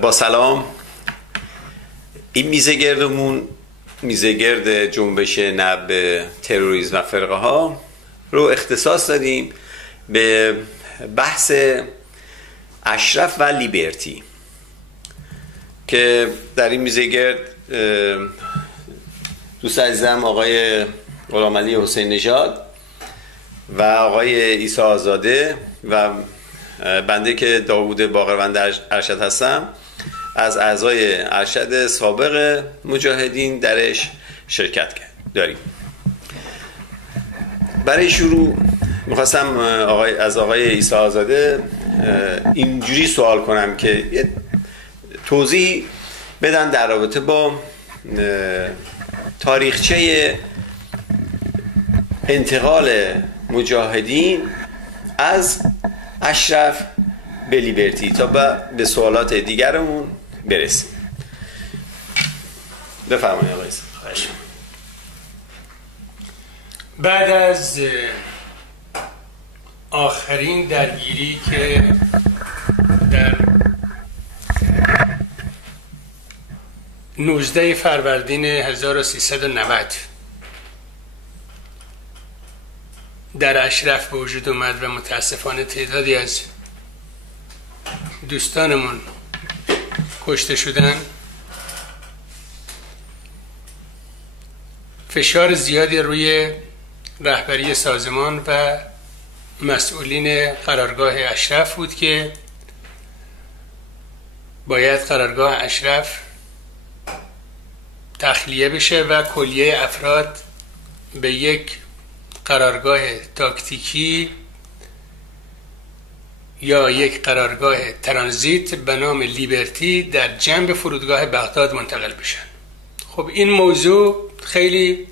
با سلام. این میزه گردمون، میزه گرد جنبش نب تروریسم و فرقه ها رو اختصاص دادیم به بحث اشرف و لیبرتی که در این میزه گرد دوست عزیزم آقای غلامعلی حسین نژاد و آقای عیسی آزاده و بنده که داوود باقروند ارشد هستم از اعضای ارشد سابق مجاهدین درش شرکت داریم. برای شروع میخواستم از آقای عیسی آزاده اینجوری سوال کنم که یه توضیح بدن در رابطه با تاریخچه انتقال مجاهدین از اشرف به لیبرتی تا به سوالات دیگرمون برسیم. بفرمایید آقای عیسی. خواهش. بعد از آخرین درگیری که در 19 فروردین 1390 در اشرف به وجود اومد و متاسفانه تعدادی از دوستانمون کشته شدن، فشار زیادی روی رهبری سازمان و مسئولین قرارگاه اشرف بود که باید قرارگاه اشرف تخلیه بشه و کلیه افراد به یک قرارگاه تاکتیکی یا یک قرارگاه ترانزیت به نام لیبرتی در جنب فرودگاه بغداد منتقل بشن. خب این موضوع خیلی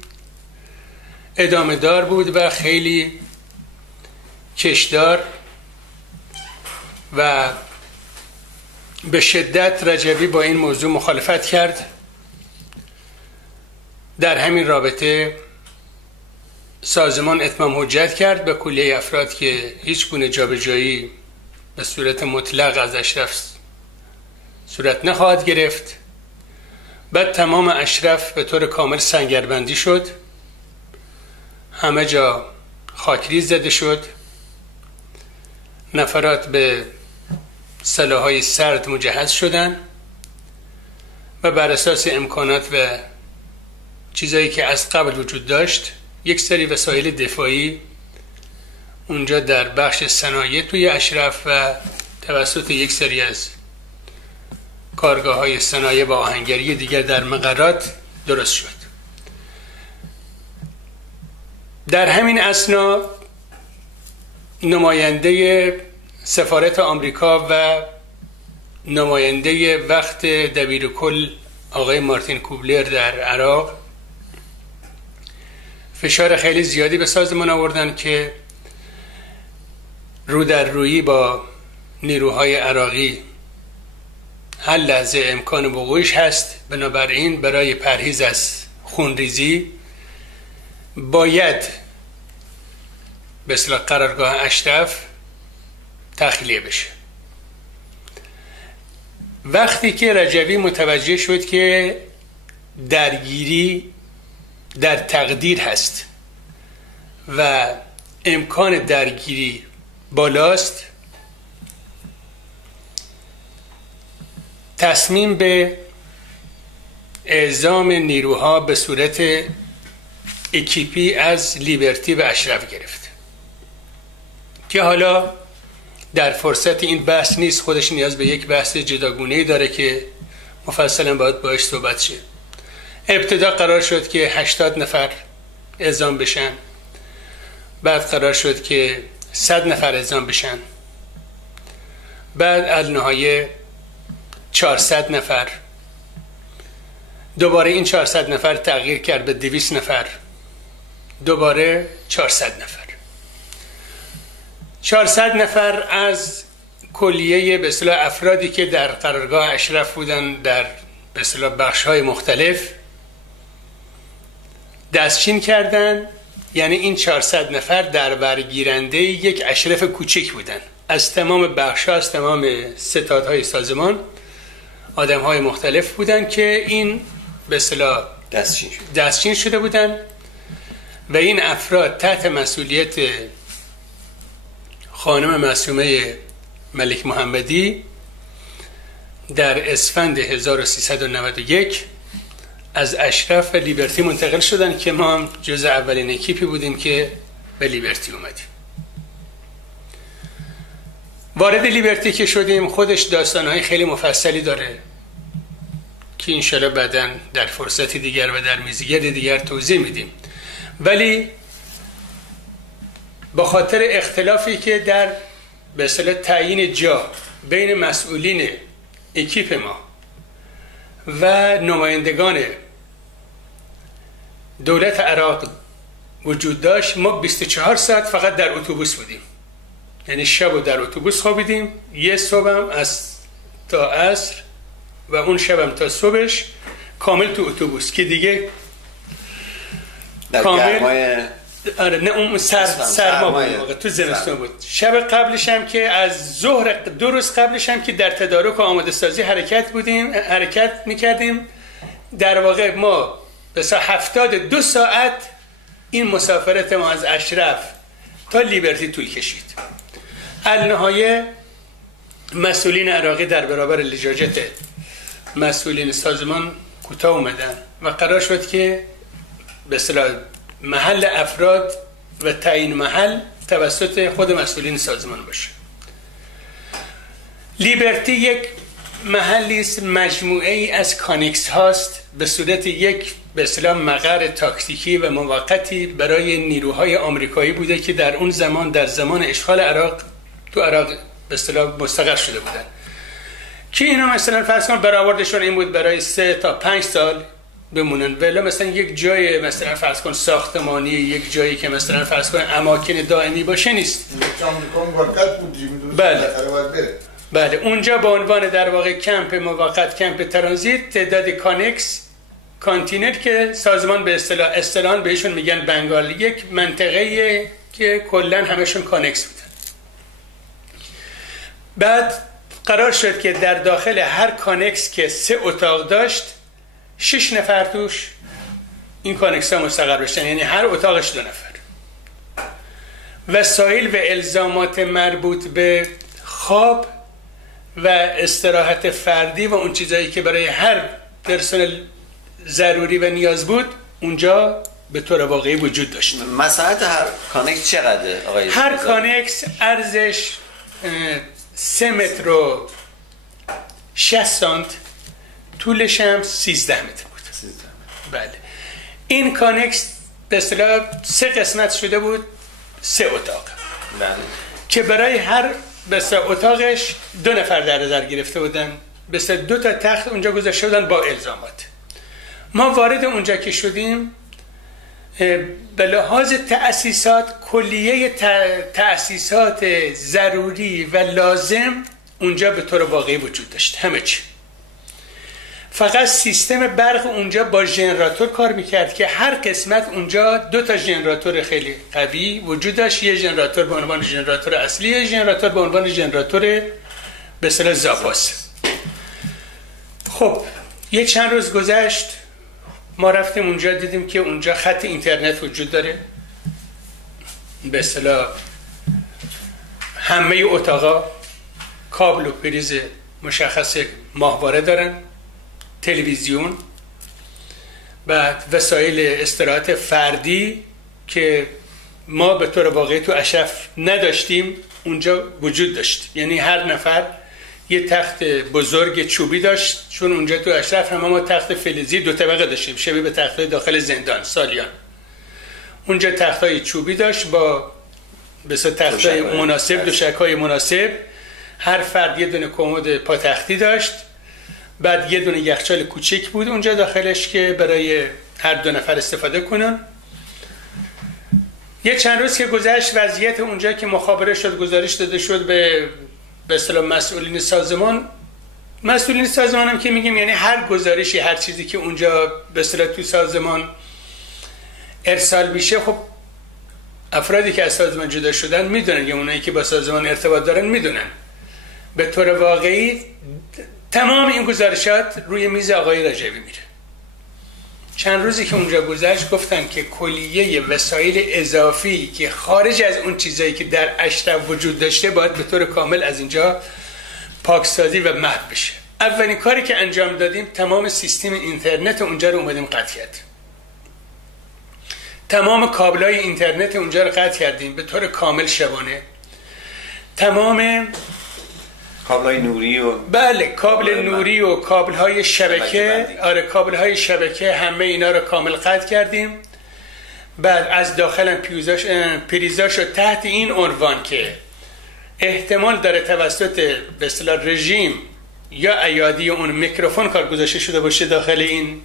ادامه دار بود و خیلی کشدار و به شدت رجوی با این موضوع مخالفت کرد. در همین رابطه سازمان اتمام حجت کرد به کلیه افراد که هیچ گونه جابجایی به صورت مطلق از اشرف صورت نخواهد گرفت. بعد تمام اشرف به طور کامل سنگربندی شد، همه جا خاکریز زده شد، نفرات به سلاح‌های سرد مجهز شدند و بر اساس امکانات و چیزایی که از قبل وجود داشت یک سری وسایل دفاعی اونجا در بخش صنایع توی اشرف و توسط یک سری از کارگاه‌های صنایع و آهنگری دیگر در مقرات درست شد. در همین اثنا نماینده سفارت آمریکا و نماینده وقت دبیرکل آقای مارتین کوبلر در عراق فشار خیلی زیادی به سازمان آوردن که رو در رویی با نیروهای عراقی هر لحظه امکان وقوعش هست، بنابراین برای پرهیز از خونریزی باید به اصطلاح قرارگاه اشرف تخلیه بشه. وقتی که رجوی متوجه شد که درگیری در تقدیر هست و امکان درگیری بالاست، تصمیم به اعزام نیروها به صورت اکیپی از لیبرتی و اشرف گرفت که حالا در فرصت این بحث نیست، خودش نیاز به یک بحث جداگونه‌ای داره که مفصلا باید باهاش صحبت شه. ابتدا قرار شد که 80 نفر اعزام بشن، بعد قرار شد که 100 نفر اعزام بشن، بعد النهایه 400 نفر، دوباره این 400 نفر تغییر کرد به 200 نفر، دوباره 400 نفر. 400 نفر از کلیه به اصطلاح افرادی که در قرارگاه اشرف بودن در به اصطلاح بخش‌های مختلف دستچین کردن. یعنی این 400 نفر در برگیرنده یک اشرف کوچک بودن از تمام بخش‌ها، از تمام ستادهای سازمان آدم‌های مختلف بودن که این به اصطلاح دستچین شده بودن و این افراد تحت مسئولیت خانم معصومه ملک محمدی در اسفند 1391 از اشرف و لیبرتی منتقل شدن که ما هم جز اولین اکیپی بودیم که به لیبرتی اومدیم. وارد لیبرتی که شدیم خودش داستانهای خیلی مفصلی داره که انشالله بعداً در فرصتی دیگر و در میزگرد دیگر توضیح میدیم، ولی با خاطر اختلافی که در به اصطلاح تعیین جا بین مسئولین اکیپ ما و نمایندگان دولت عراق وجود داشت، ما 24 ساعت فقط در اتوبوس بودیم. یعنی شب در اتوبوس خوابیدیم، یه صبحم از تا عصر و اون شبم تا صبحش کامل تو اتوبوس که دیگه کامل آره نه اون سرما بود، تو زمستون بود. شب قبلش هم که از ظهر 2 روز قبلش هم که در تدارک و آماده سازی حرکت میکردیم. در واقع ما بسا 72 ساعت این مسافرت ما از اشرف تا لیبرتی طول کشید. النهایه مسئولین عراقی در برابر لجاجت مسئولین سازمان کوتاه اومدن و قرار شد که به اصطلاح محل افراد و تعیین محل توسط خود مسئولین سازمان باشه. لیبرتی یک محلی است، مجموعه ای از کانکس هاست به صورت یک به اصطلاح مقر تاکتیکی و موقتی برای نیروهای آمریکایی بوده که در اون زمان در زمان اشغال عراق تو عراق به اصطلاح مستقر شده بودن که اینا مثلا فرض کن برآوردشون این بود برای 3 تا 5 سال بمونن، ولی مثلا یک جای مثلا فرض کن ساختمانی، یک جایی که مثلا فرض کن اماکن دائمی باشه نیست. بله اونجا به عنوان در واقع کمپ موقت، کمپ ترانزیت، تعداد کانتینر که سازمان به اصطلاح بهشون میگن بنگال، یک منطقه‌ای که کلا همشون کانکس بودن. بعد قرار شد که در داخل هر کانکس که 3 اتاق داشت 6 نفر توش این کانکس ها مستقر بشن، یعنی هر اتاقش 2 نفر. وسایل و الزامات مربوط به خواب و استراحت فردی و اون چیزایی که برای هر پرسنل ضروری و نیاز بود اونجا به طور واقعی وجود داشت. مساحت هر کانکس چقدره آقای؟ هر کانکس عرضش 3 متر و 60 سانت، طولش هم 13 متر بود. 13. بله. این کانکس به اصطلاح 3 قسمت شده بود، 3 اتاق. بله. که برای هر اتاقش 2 نفر در نظر گرفته بودن. 2 تا تخت اونجا گذاشته بودن با الزامات. ما وارد اونجا که شدیم به لحاظ تأسیسات، کلیه تأسیسات ضروری و لازم اونجا به طور واقعی وجود داشت، همه چی. فقط سیستم برق اونجا با ژنراتور کار میکرد که هر قسمت اونجا 2 تا ژنراتور خیلی قوی وجود داشت، یه ژنراتور به عنوان ژنراتور اصلی، یه ژنراتور به عنوان ژنراتور به اصطلاح زاپاس. خب یه چند روز گذشت، ما رفتیم اونجا، دیدیم که اونجا خط اینترنت وجود داره، به اصطلاح همه اتاقا کابل و پریز مشخص ماهواره دارن، تلویزیون، بعد وسایل استراحت فردی که ما به طور واقعی تو اشرف نداشتیم اونجا وجود داشت. یعنی هر نفر یه تخت بزرگ چوبی داشت، چون اونجا تو اشرف ما تخت فلزی 2 طبقه داشتیم شبیه به تخت‌های داخل زندان سالیان. اونجا تخت‌های چوبی داشت با تخت‌های مناسب، دوشک‌های مناسب. هر فرد یه دونه کمد پاتختی داشت، بعد یه دونه یخچال کوچیک بود اونجا داخلش که برای هر 2 نفر استفاده کنن. یه چند روز که گذشت، وضعیت اونجا که مخابره شد، گزارش داده شد به اصطلاح مسئولین سازمان. مسئولین سازمان هم که میگیم یعنی هر گزارشی، هر چیزی که اونجا به اصطلاح تو سازمان ارسال میشه، خب افرادی که از سازمان جدا شدن میدونن، یا اونایی که با سازمان ارتباط دارن میدونن. به طور واقعی تمام این گزارشات روی میز آقای رجبی میره. چند روزی که اونجا گذشت گفتن که کلیه وسایل اضافی که خارج از اون چیزایی که در اشرف وجود داشته باید به طور کامل از اینجا پاکسازی و محو بشه. اولین کاری که انجام دادیم تمام سیستم اینترنت اونجا رو اومدیم قطع کردیم. تمام کابل‌های اینترنت اونجا رو قطع کردیم به طور کامل شبانه. تمام کابل‌های نوری و بله کابل نوری و کابل‌های شبکه، آره کابل‌های شبکه همه اینا رو کامل قطع کردیم. بعد از داخل پریزاشو تحت این عنوان که احتمال داره توسط به اصطلاح رژیم یا ایادی اون میکروفون کار گذاشته شده باشه داخل این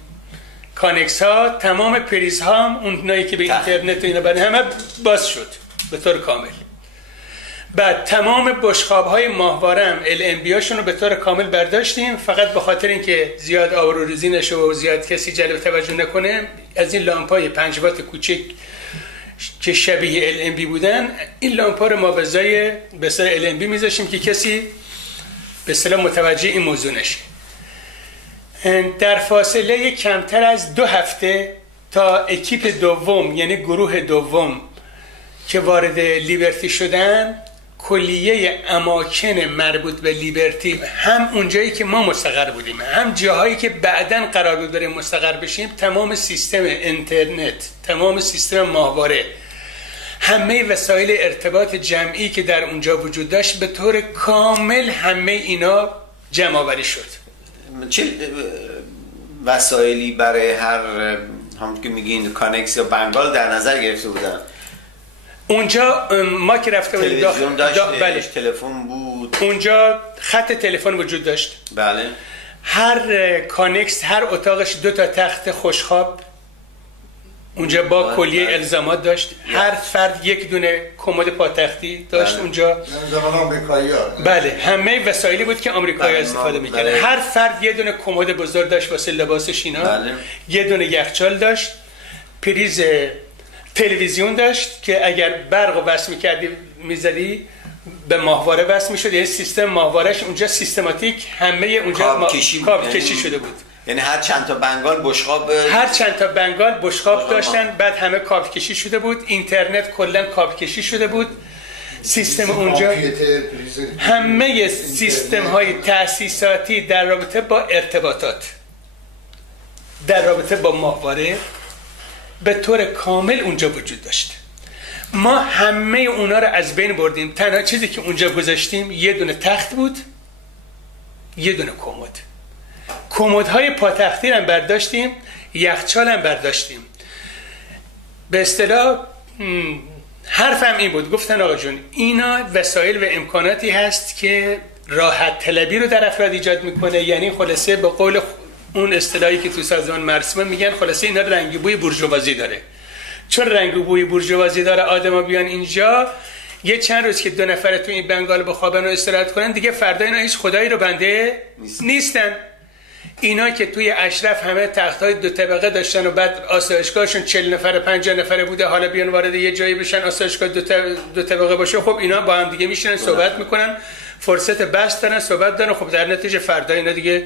کانکس ها، تمام پریز ها هم اونایی که به اینترنت و اینا برای همه باز شد به طور کامل. بعد تمام بشقاب های ماهواره هم LNB هاشون رو به طور کامل برداشتیم، فقط به خاطر اینکه زیاد آبروریزی نشه و زیاد کسی جلب توجه نکنه از این لامپای 5 وات کوچک که شبیه LNB بودن این لامپا رو ما به جای به اصطلاح LNB میذاشیم که کسی به اصطلاح متوجه این موضوع نشه. در فاصله کمتر از 2 هفته تا اکیپ دوم یعنی گروه دوم که وارد لیبرتی شدن، کلیه اماکن مربوط به لیبرتی هم اونجایی که ما مستقر بودیم هم جاهایی که بعداً قرار بود بریم مستقر بشیم، تمام سیستم اینترنت، تمام سیستم ماهواره، همه وسایل ارتباط جمعی که در اونجا وجود داشت به طور کامل همه اینا جمع آوری شد. چه وسایلی برای هر هم که میگین کانکس یا بنگال در نظر گرفته بودن؟ اونجا ما که رفته بودیم تلویزیون داشت، بله. تلفن بود، اونجا خط تلفن وجود داشت. بله. هر کانکس هر اتاقش 2 تا تخت خوشخواب اونجا با کلیه الزامات داشت. هر فرد 1 دونه کمد پاتختی داشت. بله. اونجا زمان آمریکایی‌ها. بله همه وسایلی بود که آمریکایی‌ها استفاده می‌کردن. هر فرد 1 دونه کمد بزرگ داشت واسه لباسش اینا. بله. 1 دونه یخچال داشت. پریز تلویزیون داشت که اگر برق رو وصل می‌کردی می‌زدی به ماهواره وصل می‌شد، یعنی سیستم ماهواره‌اش اونجا سیستماتیک همه اونجا کاب کشی شده بود. یعنی هر چند تا بنگال بشقاب داشتن، بعد همه کابل کشی شده بود، اینترنت کلا کابل کشی شده بود، سیستم اونجا همه سیستم های تأسیساتی در رابطه با ارتباطات، در رابطه با ماهواره به طور کامل اونجا وجود داشت. ما همه اونا رو از بین بردیم. تنها چیزی که اونجا گذاشتیم 1 دونه تخت بود، 1 دونه کمد. کمدهای پاتختی هم برداشتیم، یخچال هم برداشتیم. به اصطلاح حرفم این بود، گفتن آقا جون اینا وسایل و امکاناتی هست که راحت طلبی رو در افراد ایجاد میکنه، یعنی خلاصه به قول اون اصطلاحی که تو سازمان مرسوم میگن خلاصه اینا رنگ بوی بورژوازی داره. چون رنگ بوی بورژوازی داره آدما بیان اینجا یه چند روز که 2 نفر تو این بنگال بخوابن و استراحت کنن دیگه فردا اینا هیچ خدایی رو بنده نیستن. اینا که توی اشرف همه تخت‌های 2 طبقه داشتن و بعد آسایشگاهشون 40 نفر 50 نفره بوده، حالا بیان وارد یه جایی بشن آسایشگاه 2 طبقه باشه، خب اینا با هم دیگه میشینن صحبت میکنن، فرصت بحث دارن، صحبت دارن، خب در نتیجه فردا اینا دیگه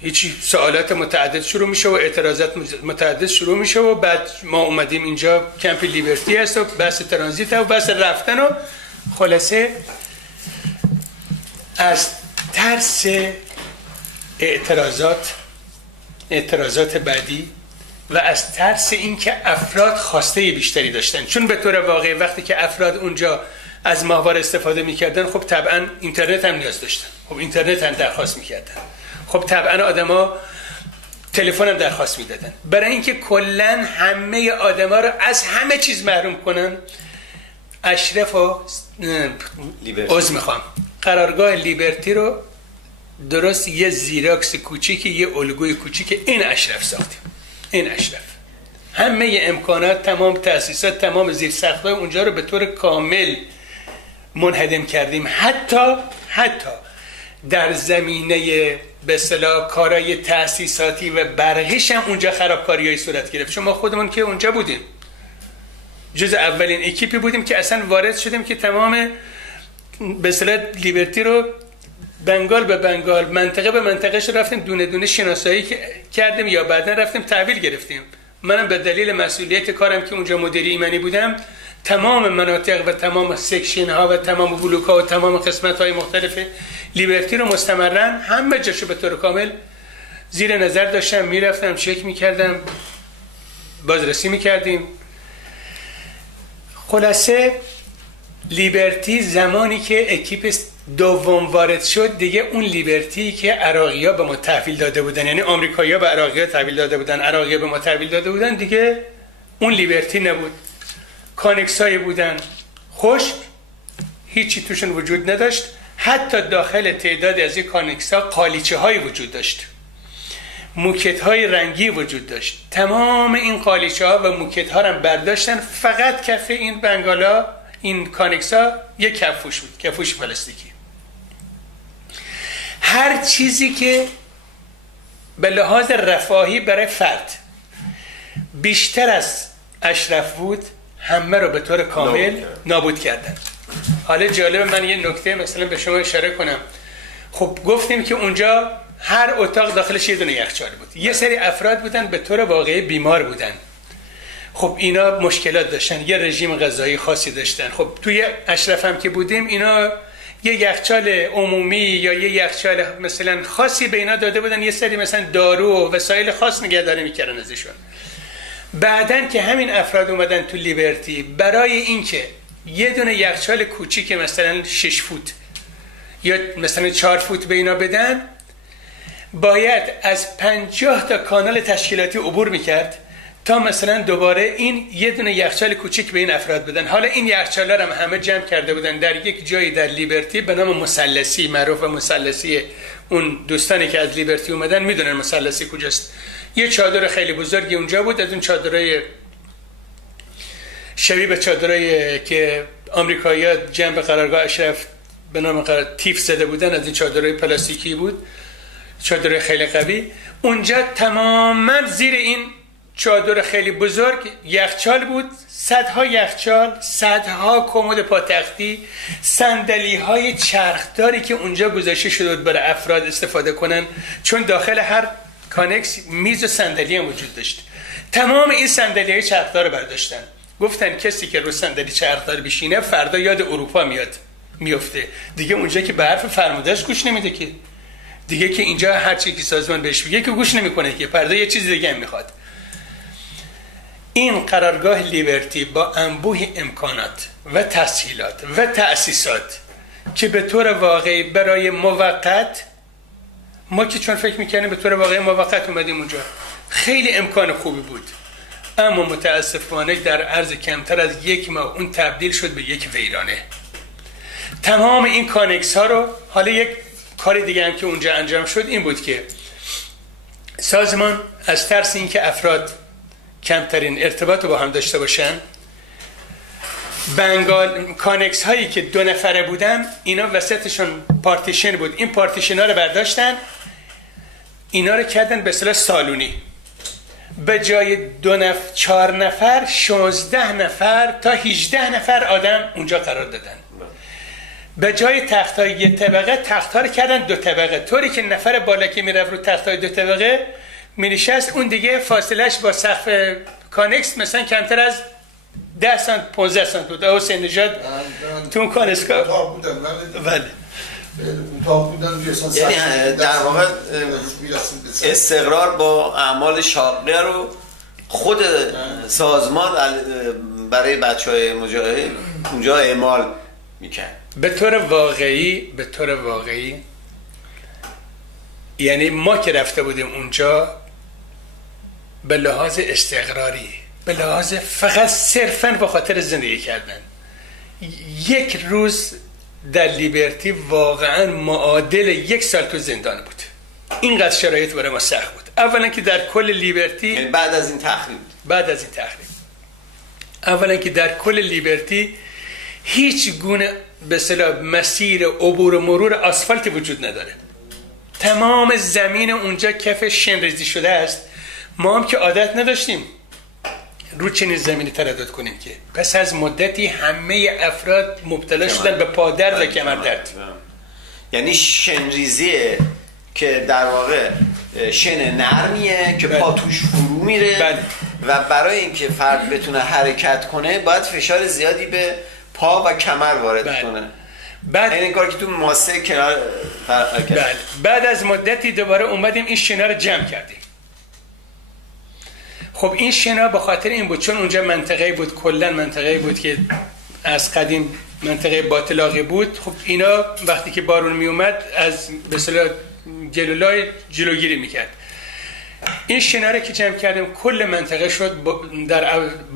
هیچی، سوالات متعدد شروع میشه و اعتراضات متعدد شروع میشه و بعد ما اومدیم اینجا کمپ لیبرتی هست و بحث ترانزیت و بحث رفتن و خلاصه از ترس اعتراضات بعدی و از ترس اینکه افراد خواسته بیشتری داشتن، چون به طور واقعی وقتی که افراد اونجا از ماهواره استفاده میکردن خب طبعا اینترنت هم نیاز داشتن، خب اینترنت هم درخواست میکردن، خب طبعا آدما تلفن هم درخواست میدادن. برای اینکه کلا همه آدما رو از همه چیز محروم کنن، اشرف و قرارگاه لیبرتی رو درست یه زیراکس کوچیکی، یه الگوی کوچیک این اشرف ساختیم. این اشرف همه امکانات، تمام تأسیسات، تمام زیرساخت‌های اونجا رو به طور کامل منهدم کردیم. حتی در زمینه به اصطلاح کارهای تأسیساتی و برقیش هم اونجا خرابکاری‌های صورت گرفت. چون ما خودمون که اونجا بودیم، جز اولین اکیپی بودیم که اصلا وارد شدیم که تمام به اصطلاح لیبرتی رو بنگال به بنگال، منطقه به منطقهش رفتیم، دونه دونه شناسایی کردیم یا بعدا رفتیم تحویل گرفتیم. منم به دلیل مسئولیت کارم که اونجا مدیر ایمنی بودم، تمام مناطق و تمام سکشن ها و تمام بلوک ها و تمام قسمت های مختلف لیبرتی رو مستمرا همه جاشو به طور کامل زیر نظر داشتم، میرفتم چک میکردم، بازرسی میکردیم. خلاصه لیبرتی زمانی که اکیپ دوم وارد شد، دیگه اون لیبرتی که عراقی‌ها به ما تحویل داده بودن، یعنی آمریکایی‌ها به عراقی‌ها تحویل داده بودن، عراقی‌ها به ما تحویل داده بودن، دیگه اون لیبرتی نبود. کانکسای بودن خشک، هیچی توشون وجود نداشت. حتی داخل تعداد از این کانکس‌ها قالیچه های وجود داشت، موکت های رنگی وجود داشت. تمام این قالیچه ها و موکت ها رو برداشتن، فقط کف این بنگالا، این کانکسا یک کفوش بود، کفوش پلاستیکی. هر چیزی که به لحاظ رفاهی برای فرد بیشتر از اشرف بود، همه رو به طور کامل نابود کردن. حالا جالب، من یه نکته مثلا به شما اشاره کنم. خب گفتیم که اونجا هر اتاق داخلش یه دونه یخچال بود. یه سری افراد بودن به طور واقعی بیمار بودن. خب اینا مشکلات داشتن، یه رژیم غذایی خاصی داشتن. خب توی اشرف هم که بودیم، اینا یه یخچال عمومی یا یه یخچال مثلا خاصی به اینا داده بودن، یه سری مثلا دارو و وسایل خاص نگهداری میکردن ازشون. بعدن که همین افراد اومدن تو لیبرتی، برای اینکه یه دونه یخچال کوچیک مثلا 6 فوت یا مثلا 4 فوت به اینا بدن، باید از 50 تا کانال تشکیلاتی عبور میکرد تا مثلا دوباره این یه دونه یخچال کوچیک به این افراد بدن. حالا این یخچالا رو همه جمع کرده بودن در یک جایی در لیبرتی به نام مثلثی، معروف مثلثی. اون دوستانی که از لیبرتی اومدن میدونن مثلثی کجاست. یه چادر خیلی بزرگی اونجا بود، از اون چادرای شبیه به چادرای که آمریکایی‌ها جنب قرارگاه اشرف به نام تیف زده بودن، از این چادرای پلاستیکی بود، چادر خیلی قوی. اونجا تماما زیر این چادر خیلی بزرگ یخچال بود، صدها یخچال، صدها کمد پاتختی، صندلی‌های چرخداری که اونجا گذاشته شده بود برای افراد استفاده کنن، چون داخل هر کانکس میز و صندلی هم وجود داشت. تمام این صندلی‌های چرخدار رو برداشتن، گفتن کسی که رو صندلی چرخدار بشینه فردا یاد اروپا میفته. دیگه اونجا که به حرف فرماندهش گوش نمیده که، دیگه که اینجا هر چی که سازمان بهش بگه که گوش نمیکنه که، فردا یه چیز دیگه هم میخواد. این قرارگاه لیبرتی با انبوه امکانات و تسهیلات و تأسیسات که به طور واقعی برای موقت، ما که چون فکر میکنیم به طور واقعی موقت اومدیم اونجا، خیلی امکان خوبی بود، اما متاسفانه در عرض کمتر از 1 ماه اون تبدیل شد به یک ویرانه. تمام این کانکس ها رو، حالا یک کار دیگه هم که اونجا انجام شد این بود که سازمان از ترس اینکه افراد کمترین ارتباط رو با هم داشته باشن، بنگال کانکس هایی که 2 نفره بودن، اینا وسطشون پارتیشن بود، این پارتیشن ها رو برداشتن، اینا رو کردن به اصطلاح سالونی. به جای 4 نفر 16 نفر تا 18 نفر آدم اونجا قرار دادن. به جای تختای 1 طبقه، تخت‌ها رو کردن 2 طبقه، طوری که نفر بالا که میرفت رو تختای 2 طبقه می‌نشست، اون دیگه فاصلهش با سقف کانکس مثلا کمتر از 10 سانت 15 سانت بود. حسین نژاد تو اون کانکس‌ها بله یعنی در واقع استقرار با اعمال شاقه رو خود سازمان برای بچهای مجاهد اونجا اعمال میکرد. به طور واقعی یعنی ما که رفته بودیم اونجا به لحاظ استقراری، به لحاظ فقط صرفاً به خاطر زندگی کردن، 1 روز در لیبرتی واقعاً معادل 1 سال تو زندان بود. اینقدر شرایط برای ما سخت بود. اولا که در کل لیبرتی بعد از این تخریب اولا که در کل لیبرتی هیچ گونه به اصطلاح مسیر عبور و مرور آسفالتی وجود نداره. تمام زمین اونجا کف شن ریزی شده است. ما هم که عادت نداشتیم رو چنین زمینی تردد کنیم که پس از مدتی همه افراد مبتلا شدن به پادرد و کمردرد. یعنی شنریزیه که در واقع شن نرمیه که پا توش فرو میره و برای اینکه فرد بتونه حرکت کنه باید فشار زیادی به پا و کمر وارد کنه. بعد این کار که تو ماسه کنار بعد از مدتی دوباره اومدیم این شنا رو جمع کردیم. خب این شنا به خاطر این بود چون اونجا منطقه بود، کلا منطقه بود که از قدیم منطقه باطلاقی بود. خب اینا وقتی که بارون می اومد از به اصطلاح گلولای جلوگیری میکرد. این شنا رو که جمع کردیم کل منطقه شد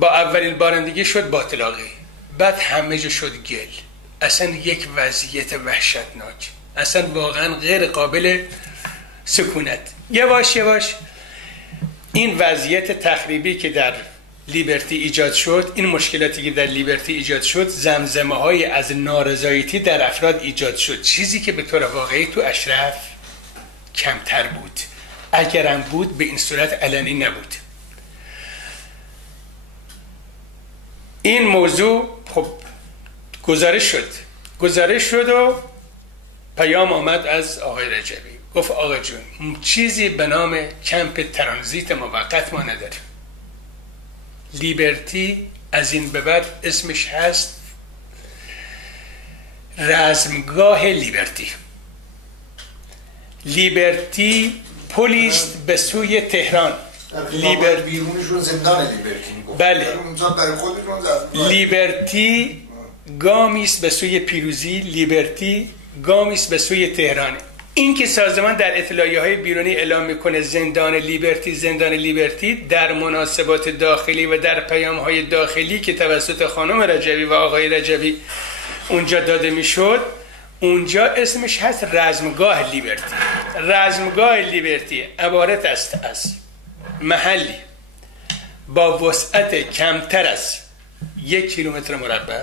با اولین بارندگی شد باطلاقی، بعد همه جا شد گل. اصلا یک وضعیت وحشتناک، اصلا واقعا غیر قابل سکونت. یواش یواش این وضعیت تخریبی که در لیبرتی ایجاد شد، این مشکلاتی که در لیبرتی ایجاد شد، زمزمه های از نارضایتی در افراد ایجاد شد، چیزی که به طور واقعی تو اشرف کمتر بود، اگرم بود به این صورت علنی نبود. این موضوع خب گزارش شد و پیام آمد از آقای رجبی، گفت آقا جون چیزی به نام کمپ ترانزیت موقت ما نداریم. لیبرتی از این به بعد اسمش هست رزمگاه لیبرتی. لیبرتی پلیست به سوی تهران. بیرونشون زندان لیبرتی میگفت. بله. برای خودشون لیبرتی گامیست به سوی پیروزی، لیبرتی گامیست به سوی تهران. این که سازمان در اطلاعیه‌های بیرونی اعلام میکنه زندان لیبرتی در مناسبات داخلی و در پیام‌های داخلی که توسط خانم رجبی و آقای رجبی اونجا داده میشد، اونجا اسمش هست رزمگاه لیبرتی. رزمگاه لیبرتی عبارت است از محلی با وسعت کمتر از 1 کیلومتر مربع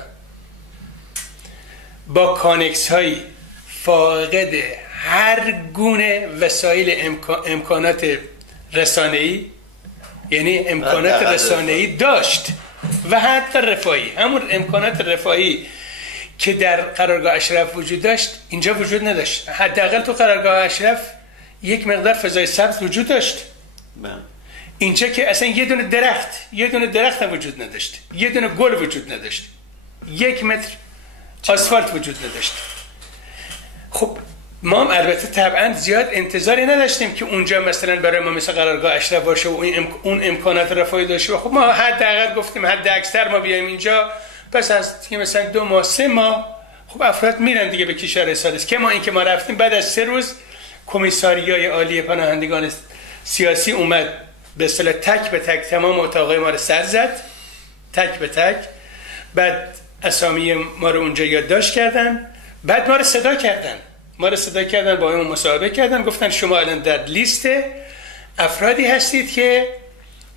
با کانکس های فاقد هر گونه وسایل امکانات رسانه‌ای، یعنی امکانات رسانه‌ای داشت و حتی رفاهی، همون امکانات رفاهی که در قرارگاه اشرف وجود داشت اینجا وجود نداشت. حداقل تو قرارگاه اشرف یک مقدار فضای سبز وجود داشت. اینجا که اصلا یه دونه درخت هم وجود نداشت، یه دونه گل وجود نداشت، 1 متر آسفالت وجود نداشت. خب ما هم البته طبعا زیاد انتظاری نداشتیم که اونجا مثلا برای ما مثل قرارگاه اشرف باشه و اون امکانات رفاهی داشته. خب ما حداقل گفتیم حد اکثر ما بیایم اینجا پس از مثلا 2 ماه 3 ماه خب افراد میرن دیگه به کشور سادس. که ما این که ما رفتیم بعد از 3 روز کمیساریای عالی پناهندگان سیاسی اومد به اصطلاح تک به تک تمام اتاقای ما رو سر زد، تک به تک. بعد اسامی ما رو اونجا یادداشت کردن، بعد ما رو صدا کردن با همون مصاحبه کردن، گفتن شما الان در لیست افرادی هستید که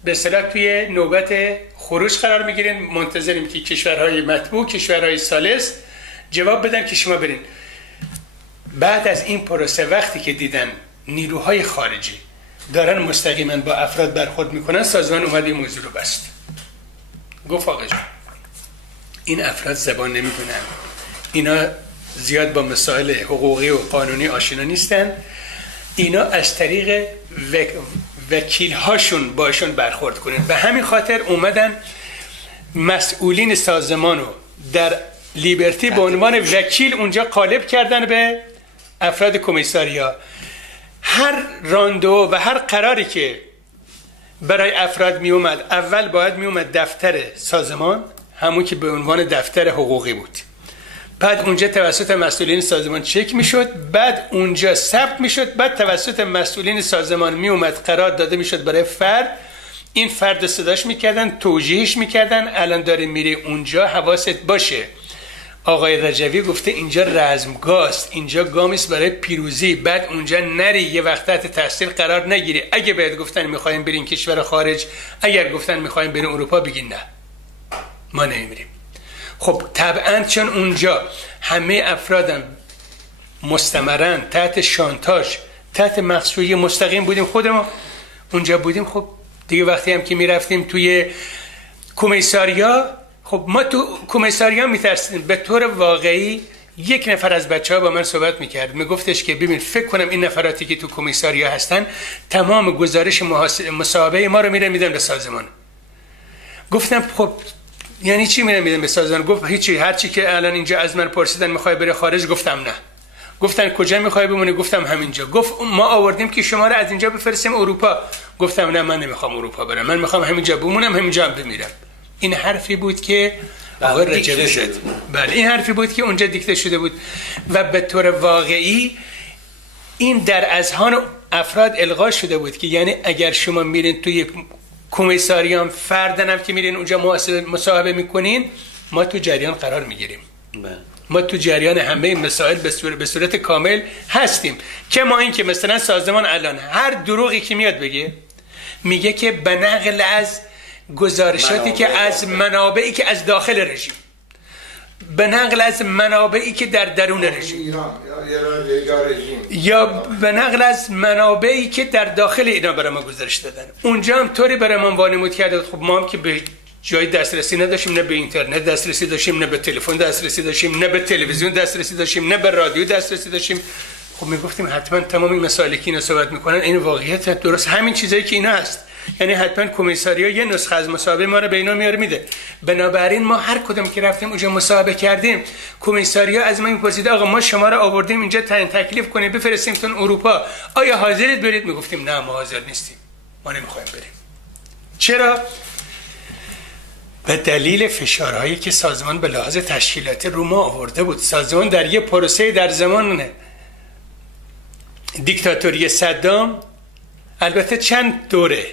به اصطلاح توی نوبت خروج قرار میگیرین، منتظریم که کشورهای مطبوع، کشورهای ثالث جواب بدن که شما برین. بعد از این پروسه وقتی که دیدن نیروهای خارجی دارن مستقیما با افراد برخورد میکنن، سازمان اومد این موضوع رو بست. گفت آقا جان این افراد زبان نمیدونن، اینا زیاد با مسائل حقوقی و قانونی آشنا نیستن، اینا از طریق وکیل هاشون باشون برخورد کنن. به همین خاطر اومدن مسئولین سازمان رو در لیبرتی به عنوان وکیل اونجا قالب کردن به افراد کمیساریا. هر راندو و هر قراری که برای افراد می اومد، اول باید می اومد دفتر سازمان، همون که به عنوان دفتر حقوقی بود، بعد اونجا توسط مسئولین سازمان چک می شد، بعد اونجا ثبت می شد، بعد توسط مسئولین سازمان می اومد قرار داده می شد برای فرد، این فرد صداش می کردن، توجیهش می کردن، الان داری میری اونجا حواست باشه آقای رجوی گفته اینجا رزمگاست، اینجا گامیست برای پیروزی، بعد اونجا نری یه وقت تحت تاثیر قرار نگیری. اگه بهت گفتن میخوایم برین کشور خارج، اگر گفتن میخوایم برین اروپا، بگین نه ما نمیریم. خب طبعا چون اونجا همه افرادم مستمرن تحت شانتاژ، تحت مخصوصی مستقیم بودیم، خودمون اونجا بودیم. خب دیگه وقتی هم که میرفتیم توی کمیساریا، خب ما تو کمیساریا میترسیدیم به طور واقعی یک نفر از بچه‌ها با من صحبت می‌کرد، میگفتش که ببین فکر کنم این نفراتی که تو کمیساریا هستن تمام گزارش مصاحبه ما رو میدن به سازمان. گفتم خب یعنی چی میدن به سازمان؟ گفت هیچی، هر چی که الان اینجا از من پرسیدن میخوای بری خارج، گفتم نه. گفتن کجا میخوای بمونی؟ گفتم همینجا. گفت ما آوردیم که شما رو از اینجا بفرستیم اروپا. گفتم نه، من نمیخوام اروپا برم، من میخوام همینجا بمونم، همینجا هم بمیرم. این حرفی بود که آقای رجبی زد. بله این حرفی بود که اونجا دیکته شده بود و به طور واقعی این در اذهان افراد القا شده بود که یعنی اگر شما میرین توی کمیساریان فردن که میرین اونجا مصاحبه میکنین، ما تو جریان قرار میگیریم. ما تو جریان همه مسائل به صورت کامل هستیم. که ما این که مثلا سازمان الان هر دروغی که میاد بگه، میگه که به نقل از گزارشاتی که از منابعی که از داخل رژیم، به نقل از منابعی که در درون رژیم، یا به نقل از منابعی که در داخل اینا برای ما گزارش دادن. اونجا هم طوری برای ما وانمود کرده. خب ما هم که به جای دسترسی نداشتیم، نه به اینترنت دسترسی داشتیم، نه به تلفن دسترسی داشتیم، نه به تلویزیون دسترسی داشتیم، نه به رادیو دسترسی داشتیم. خب میگفتیم حتما تمام این مسائلی که اینا صحبت میکنن این واقعیت، درست همین چیزایی که اینا هست. یعنی حتما کمیساریا یه نسخه از مصاحبه ما رو به اینا میاره میده. بنابراین ما هر کدوم که رفتیم اونجا مصاحبه کردیم، کمیساریا از ما میپرسید آقا ما شما رو آوردیم اینجا تعیین تکلیف کنیم بفرستیمتون اروپا، آیا حاضرید برید؟ میگفتیم نه ما حاضر نیستیم، ما نمیخوایم بریم. چرا؟ به دلیل فشارهایی که سازمان به لحاظ تشکیلاتی رو ما آورده بود. سازمان در یه پروسه در زمان دیکتاتوری صدام، البته چند دوره،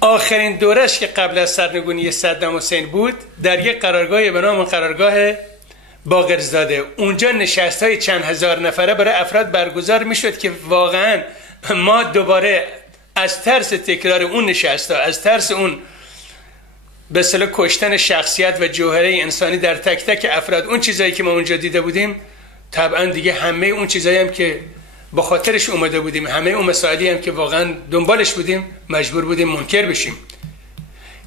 آخرین دورش که قبل از سرنگونی صدام حسین بود، در یک قرارگاه به نام قرارگاه باقرزاده، اونجا نشست‌های چند هزار نفره برای افراد برگزار میشد که واقعا ما دوباره از ترس تکرار اون نشست‌ها، از ترس اون به اصطلاح کشتن شخصیت و جوهره انسانی در تک تک افراد، اون چیزایی که ما اونجا دیده بودیم، طبعا دیگه همه اون چیزایی هم که با خاطرش اومده بودیم، همه اون مسائلی هم که واقعا دنبالش بودیم، مجبور بودیم منکر بشیم.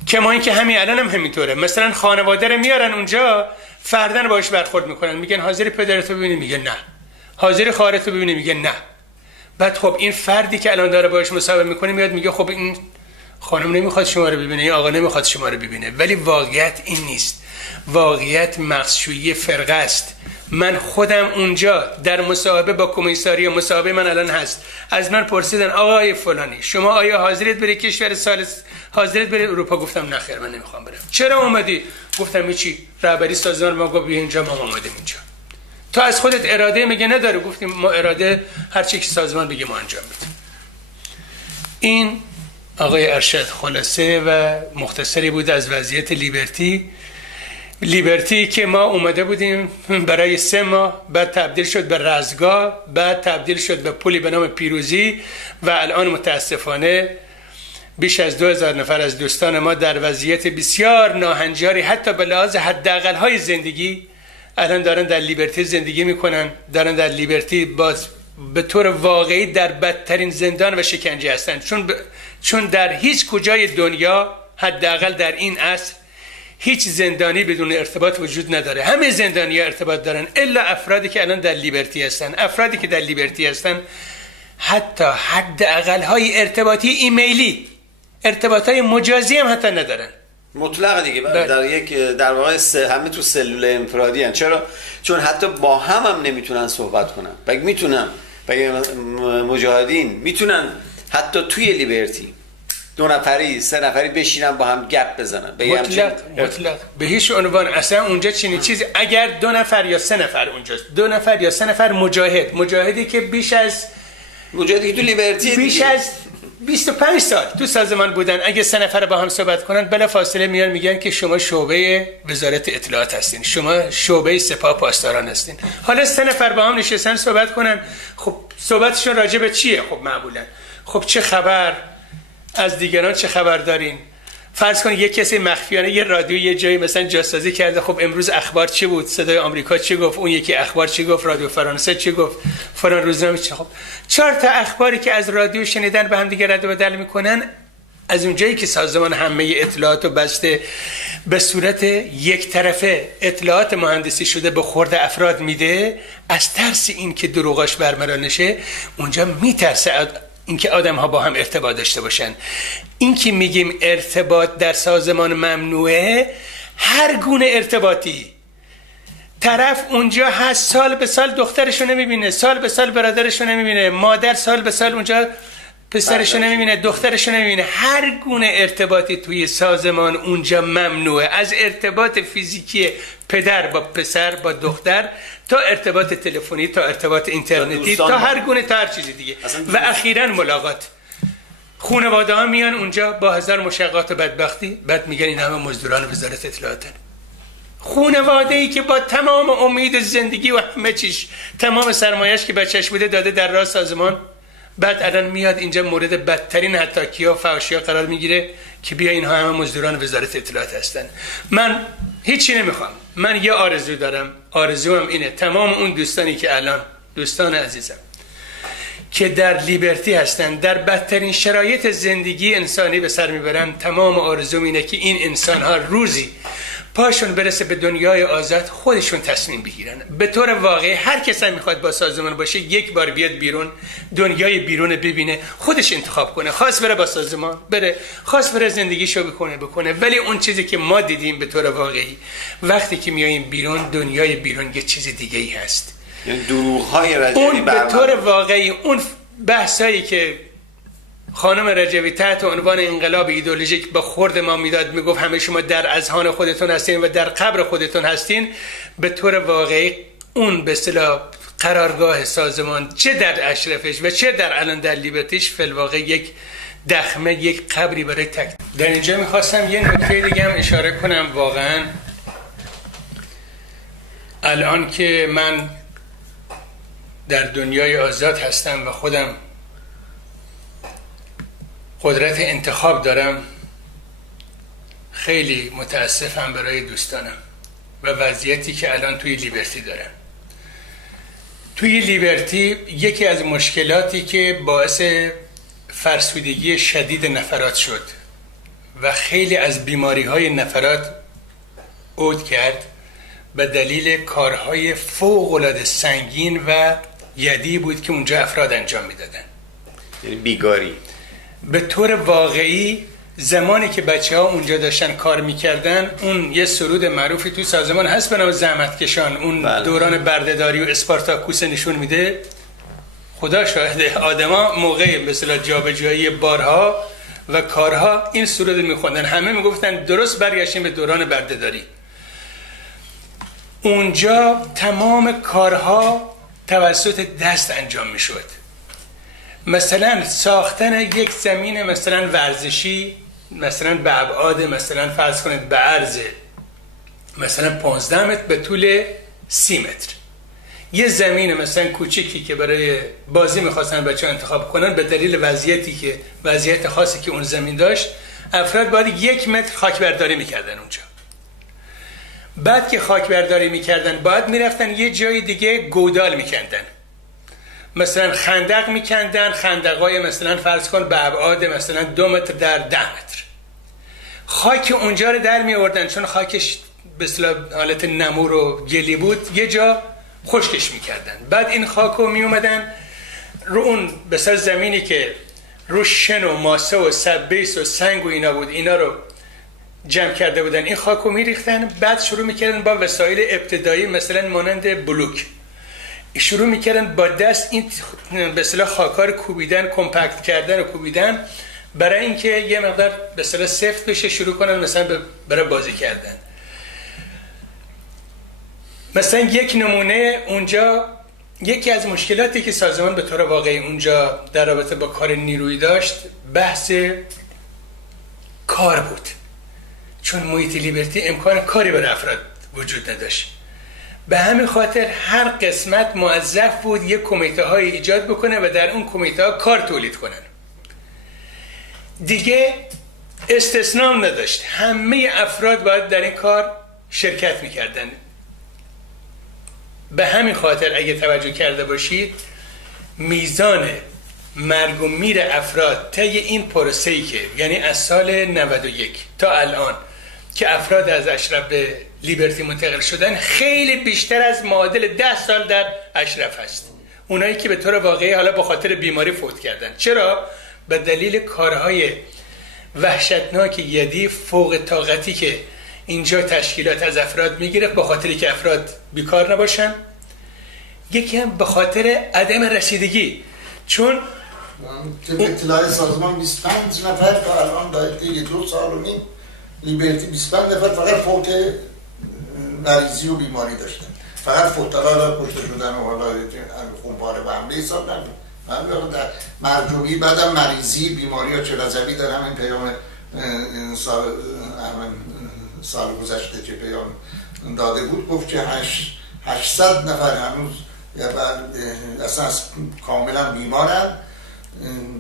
که ما این که همین الان هم همینطوره. مثلا خانواده رو میارن اونجا، فردن باش برخورد میکنن، میگن حاضری پدرتو ببینی؟ میگه نه. حاضری خواهرتو ببینی؟ میگه نه. بعد خب این فردی که الان داره باش مصاحبه میکنه میاد میگه خب این خانم نمیخواد شما رو ببینه، این آقا نمیخواد شما رو ببینه. ولی واقعیت این نیست. واقعیت مغزشویی فرقه است. من خودم اونجا در مصاحبه با کمیساریا، مصاحبه من الان هست، از من پرسیدن آقای فلانی شما آیا حاضرید بری کشور حاضرید بری اروپا؟ گفتم نه خیر، من نمیخوام برم. چرا اومدی؟ گفتم هیچی، رهبری سازمان ما گفت بیا اینجا، ما اومدیم اینجا. تو از خودت اراده میگه نداره؟ گفتیم ما اراده هر چی که سازمان بگه ما انجام میدیم. این آقای ارشد خلاصه و مختصری بود از وضعیت لیبرتی که ما اومده بودیم برای 3 ماه، بعد تبدیل شد به رزگاه، بعد تبدیل شد به پلی به نام پیروزی و الان متاسفانه بیش از 2000 نفر از دوستان ما در وضعیت بسیار ناهنجاری، حتی به لحاظ حداقل‌های زندگی، الان دارن در لیبرتی زندگی میکنن، دارن در لیبرتی باز به طور واقعی در بدترین زندان و شکنجه هستن، چون در هیچ کجای دنیا، حداقل در این عصر، هیچ زندانی بدون ارتباط وجود نداره. همه زندانی‌ها ارتباط دارن الا افرادی که الان در لیبرتی هستن. افرادی که در لیبرتی هستن حتی حداقل‌های ارتباطی ایمیلی، ارتباطهای مجازی هم حتی ندارن. مطلق دیگه. در واقع همه تو سلول انفرادی هن. چرا؟ چون حتی با هم نمیتونن صحبت کنن. بگه مجاهدین میتونن حتی توی لیبرتی 2 نفری 3 نفری بشینن با هم گپ بزنن. مطلق به هیچ عنوان. اصلا اونجا چنین چیزی، اگر 2 نفر یا 3 نفر اونجاست، 2 نفر یا 3 نفر مجاهدی که مجاهدی که تو لیبرتی بیش از 25 سال تو سازمان بودن، اگه 3 نفر با هم صحبت کنن بلا فاصله میان میگن که شما شعبه وزارت اطلاعات هستین، شما شعبه سپاه پاسداران هستین. حالا 3 نفر با هم نشستن صحبت کنن، خب صحبتشون راجع به چیه؟ خب معمولا خب چه خبر از دیگران، چه خبر دارین؟ فرض کنید یک کسی مخفیانه یه رادیو یه جایی مثلا جاسازی کرده، خب امروز اخبار چی بود؟ صدای آمریکا چی گفت؟ اون یکی اخبار چی گفت؟ رادیو فرانسه چی گفت؟ فلان روزنامه چی؟ خب 4 تا اخباری که از رادیو شنیدن به هم دیگه رد و بدل میکنن، از اونجایی که سازمان همه اطلاعات رو بسته به صورت یک طرفه اطلاعات مهندسی شده به خورد افراد میده، از ترس این که دروغاش برملا نشه اونجا میترسه این که آدم ها با هم ارتباط داشته باشن. این که میگیم ارتباط در سازمان ممنوعه، هر گونه ارتباطی طرف اونجا هست سال به سال دخترشو نمیبینه، سال به سال برادرشو نمیبینه، مادر سال به سال اونجا پسرشو نمیبینه، دخترشو نمیبینه، هر گونه ارتباطی توی سازمان اونجا ممنوعه، از ارتباط فیزیکی پدر با پسر با دختر تا ارتباط تلفنی تا ارتباط اینترنتی تا هر گونه تا هر چیزی دیگه و اخیراً ملاقات. خانواده ها میان اونجا با هزار مشقات و بدبختی، بعد میگن این همه مزدوران وزارت اطلاعاتن. خانواده ای که با تمام امید زندگی و همه چیز، تمام سرمایه‌اش که بچه‌ش بوده داده در راه سازمان، بعد الان میاد اینجا مورد بدترین حتاکی‌ها و فحاشی‌ها قرار میگیره که بیا اینها همه مزدوران وزارت اطلاعات هستن. من هیچی نمیخوام، من یه آرزو دارم، آرزوام اینه تمام اون دوستانی که الان دوستان عزیزم که در لیبرتی هستن، در بدترین شرایط زندگی انسانی به سر میبرن، تمام آرزوم اینه که این انسان‌ها روزی پاشون برسه به دنیای آزاد، خودشون تصمیم بگیرن. به طور واقعی هر کس هم میخواد با سازمان باشه یک بار بیاد بیرون، دنیای بیرون ببینه، خودش انتخاب کنه، خواست بره با سازمان بره، خواست بره زندگیشو بکنه. ولی اون چیزی که ما دیدیم به طور واقعی وقتی که میاییم بیرون، دنیای بیرون یه چیز دیگه ای هست. یعنی دروغ‌های رجبی اون به طور واقعی اون بحثایی که خانم رجبی تحت عنوان انقلاب ایدئولوژیک با خورد ما میداد، میگفت همه شما در اذهان خودتون هستین و در قبر خودتون هستین، به طور واقعی اون به اصطلاح قرارگاه سازمان چه در اشرفش و چه در الان در لیبرتیش فی الواقع یک دخمه، یک قبری برای تک. در اینجا میخواستم یه نکته دیگه هم اشاره کنم. واقعا الان که من در دنیای آزاد هستم و خودم قدرت انتخاب دارم، خیلی متاسفم برای دوستانم و وضعیتی که الان توی لیبرتی دارن. توی لیبرتی یکی از مشکلاتی که باعث فرسودگی شدید نفرات شد و خیلی از بیماری‌های نفرات عود کرد به دلیل کارهای فوق‌العاده سنگین و یدی بود که اونجا افراد انجام میدادن. یعنی بیگاری. به طور واقعی زمانی که بچه‌ها اونجا داشتن کار میکردن، اون یه سرود معروفی تو سازمان هست به نام زحمتکشان، اون دوران بردهداری و اسپارتاکوس نشون میده. خدا شاهده آدما موقع مثلا جابجایی بارها و کارها این سرود میخوندن، همه میگفتن درست برگشتیم به دوران بردهداری. اونجا تمام کارها توسط دست انجام میشد. مثلا ساختن یک زمین مثلا ورزشی، مثلا به ابعاد مثلا فرض کنید به عرض مثلا 15 متر به طول 30 متر، یه زمین مثلا کوچیکی که برای بازی میخواستن بچه‌ها انتخاب کنن، به دلیل وضعیت خاصی که اون زمین داشت، افراد باید 1 متر خاک برداری میکردن اونجا. بعد که خاک برداری میکردن باید میرفتن یه جای دیگه گودال میکندن، مثلا خندق میکندن، خندقای مثلا فرض کن به ابعاد مثلا 2 متر در 10 متر. خاک اونجا رو در می آوردن، چون خاکش به اصطلاح حالت نمور و گلی بود، یه جا خشکش میکردن. بعد این خاک رو می اومدن رو اون به اصطلاح زمینی که رو شن و ماسه و سبیس و سنگ و اینا بود، اینا رو جمع کرده بودن، این خاک رو میریختن. بعد شروع میکردن با وسایل ابتدایی مثلا مانند بلوک شروع میکردن با دست این به اصطلاح خاک‌ها رو کوبیدن، کمپکت کردن و کوبیدن برای اینکه یه مقدار به اصطلاح سفت بشه، شروع کنن مثلا برای بازی کردن. مثلا یک نمونه اونجا، یکی از مشکلاتی که سازمان به طور واقعی اونجا در رابطه با کار نیرویی داشت، بحث کار بود، چون محیط لیبرتی امکان کاری برای افراد وجود نداشت. به همین خاطر هر قسمت موظف بود یک کمیته های ایجاد بکنه و در اون کمیته ها کار تولید کنن. دیگه استثناء نداشت، همه افراد باید در این کار شرکت میکردن. به همین خاطر اگه توجه کرده باشید، میزان مرگ و میر افراد طی این پروسه‌ای که یعنی از سال 91 تا الان که افراد از اشرف به لیبرتی منتقل شدن خیلی بیشتر از معادل 10 سال در اشرف هست. اونایی که به طور واقعی حالا به خاطر بیماری فوت کردن. چرا؟ به دلیل کارهای وحشتناک یدی فوق طاقتی که اینجا تشکیلات از افراد میگیره، به خاطری که افراد بیکار نباشن، یکی هم به خاطر عدم رسیدگی. چون اطلاع سازمان 25 نفر تا الان دایره 2 سال و نیم لیبرتی 25 نفر فقط فوت مریضی و بیماری داشتن، فقط فوت حالا کشته شدن و حالا خونپاره و حمله حساب نکنیم. من در مرجوعی بعدم مریضی بیماری ها چلازوی در همین پیام سال گذشته که پیام داده بود گفت که 800 نفر هنوز اصلا کاملا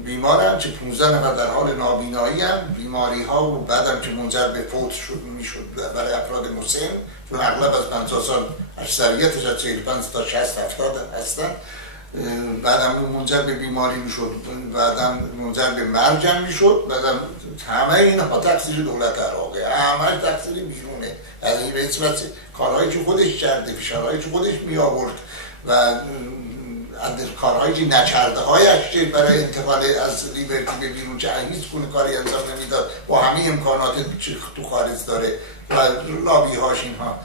بیمارن که 15 نفر در حال نابینایی هم بیماری ها و بعدم که منجر به فوت میشد برای افراد مسن، چون اغلب از 50 سال اکثریتش از 45 تا 60 70 هستن، بعدم منجر به بیماری میشد، بعدم منجر به مرگ هم میشد، بعدم همه اینها تقصیر دولت عراقه، همه تقصیر بیرونه از این به اسمت کارهایی که خودش کرده، فشارهایی که خودش می آورد و کارهایی که نکرده هایش که برای انتقال از لیبرتی به بیرون چه هیچ گونه کاری انجام نمیداد با همه امکانات تو خارج داره و لابی هاش اینها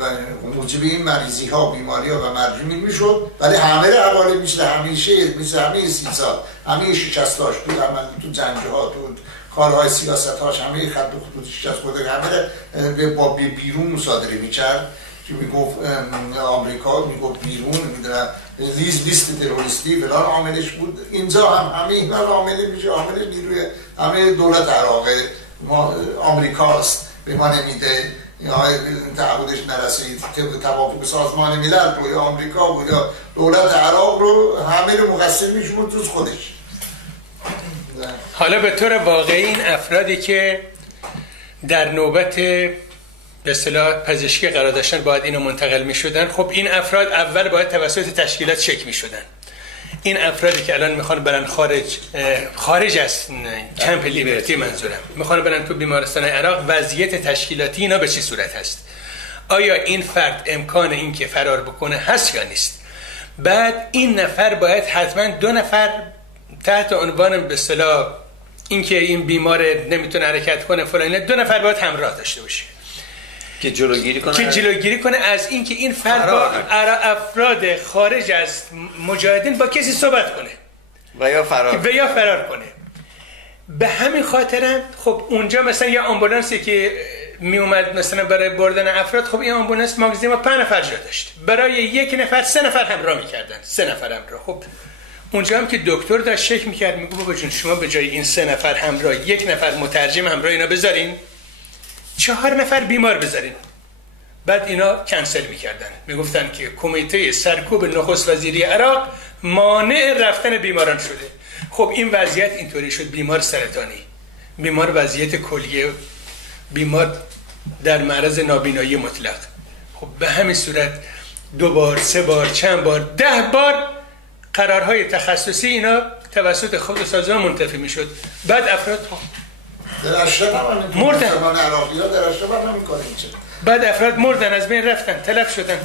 و موجب این مریضی ها و بیماری ها و مرجومی میشد، ولی همه حوالی مثل همیشه، مثل همه 30 سال همه شکستاش تو جنگ ها تو کارهای سیاست هاش همه خط و خطوط شکست خود همه با بیرون مصادره میکرد که میگفت آمریکا میگفت بیرون میدونم لیست تروریستی فلان عاملش بود. اینجا هم همه اینا عامل میشه، عامل نیروی همه دولت عراق ما آمریکاست، به ما نمیده یا تعهدش نرسید، توافق سازمان ملل رو یا آمریکا بود یا دولت عراق رو همه رو مقصر میشون توش خودش. حالا به طور واقعی این افرادی که در نوبت به اصطلاح پزشکی قرار داشتن باید اینو منتقل می شدن، خب این افراد اول باید توسط تشکیلات چک می شدن. این افرادی که الان میخوان برن خارج از کمپ لیبرتی، منظورم میخوان برن تو بیمارستان عراق، وضعیت تشکیلاتی اینا به چه صورت هست؟ آیا این فرد امکان این که فرار بکنه هست یا نیست؟ بعد این نفر باید حتما 2 نفر تحت عنوان به اصطلاح اینکه این بیمار نمیتونه حرکت کنه فلان، 2 نفر باید همراه داشته باشه که جلوگیری کنه از اینکه این فرد با افراد خارج از مجاهدین با کسی صحبت کنه و یا فرار کنه. به همین خاطرم خب اونجا مثلا یه آمبولانسی که می اومد مثلا برای بردن افراد، خب این آمبولانس ماکسیمم 5 نفر جا داشت، برای 1 نفر 3 نفر همراه می‌کردن، 3 نفر همراه. خب اونجا هم که دکتر داشت شک می‌کرد، میگه بابا جون شما به جای این 3 نفر همراه 1 نفر مترجم همراه اینا بذارین، 4 نفر بیمار بذارین. بعد اینا کنسل میکردن، میگفتن که کمیته سرکوب نخست وزیری عراق مانع رفتن بیماران شده. خب این وضعیت اینطوری شد، بیمار سرطانی، بیمار وضعیت کلیه، بیمار در معرض نابینایی مطلق. خب به همین صورت 2 بار 3 بار چند بار 10 بار قرارهای تخصصی اینا توسط خود سازمان منتفی میشد. بعد افراد در اشرف هم مردن، در اشرف هم نمی‌کنه چه. بعد افراد مردن، از بین رفتن، تلف شدن.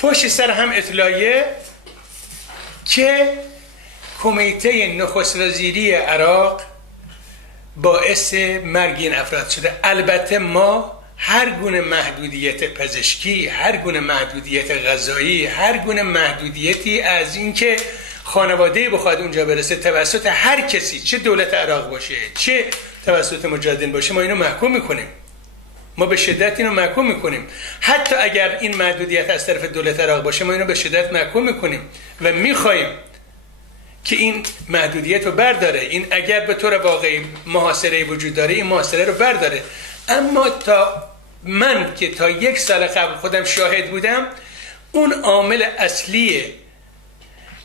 پشت سر هم اطلاعیه که کمیته نخست وزیری عراق باعث مرگ این افراد شده. البته ما هر گونه محدودیت پزشکی، هر گونه محدودیت غذایی، هر گونه محدودیتی از اینکه خانواده بخواد اونجا برسه توسط هر کسی، چه دولت عراق باشه چه توسط مجاهدین باشه، ما اینو محکوم میکنیم. ما به شدت اینو محکوم میکنیم. حتی اگر این محدودیت از طرف دولت عراق باشه، ما اینو به شدت محکوم میکنیم و میخوایم که این محدودیت رو برداره. این اگر به طور واقعی محاصره وجود داره، این محاصره رو برداره. اما من که تا 1 سال قبل خودم شاهد بودم، اون عامل اصلی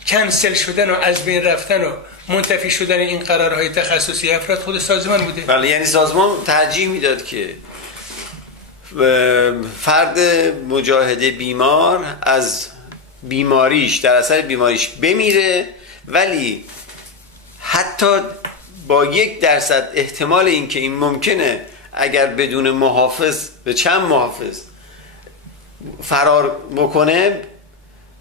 کنسل شدن و از بین رفتن و منتفی شدن این قرارهای تخصصی افراد خود سازمان بوده. بله، یعنی سازمان ترجیح میداد که فرد مجاهد بیمار از بیماریش، در اثر بیماریش بمیره، ولی حتی با 1% احتمال این که این ممکنه اگر بدون محافظ به چند محافظ فرار بکنه،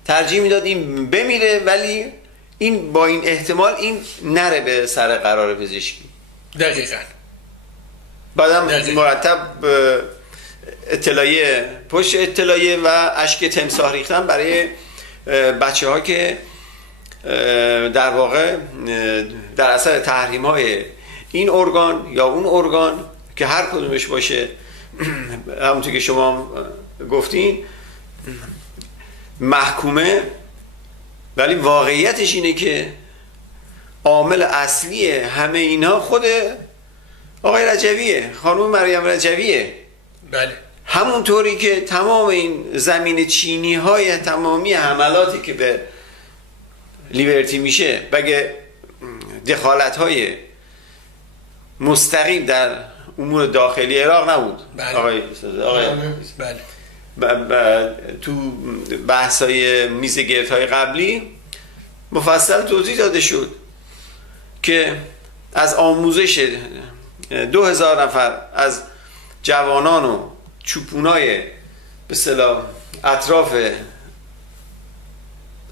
ترجیح میداد این بمیره، ولی این با این احتمال این نره به سر قرار پزشکی. دقیقاً. بعدم مرتب اطلاعیه پشت اطلاعیه و اشک تمساح ریختن برای بچه ها که در واقع در اثر تحریم های این ارگان یا اون ارگان که هر کدومش باشه، همونطور که شما گفتین محکومه، ولی واقعیتش اینه که عامل اصلی همه اینها خود آقای رجویه، خانم مریم رجویه. بله. همونطوری که تمام این زمین چینی های تمامی حملاتی که به لیبرتی میشه بگه دخالت های مستقیم در امور داخلی عراق نبود. بله. آقای بله. تو بحث‌های میز گردهای قبلی مفصل توضیح داده شد که از آموزش 2000 نفر از جوانان و چوپونای به اصطلاح اطراف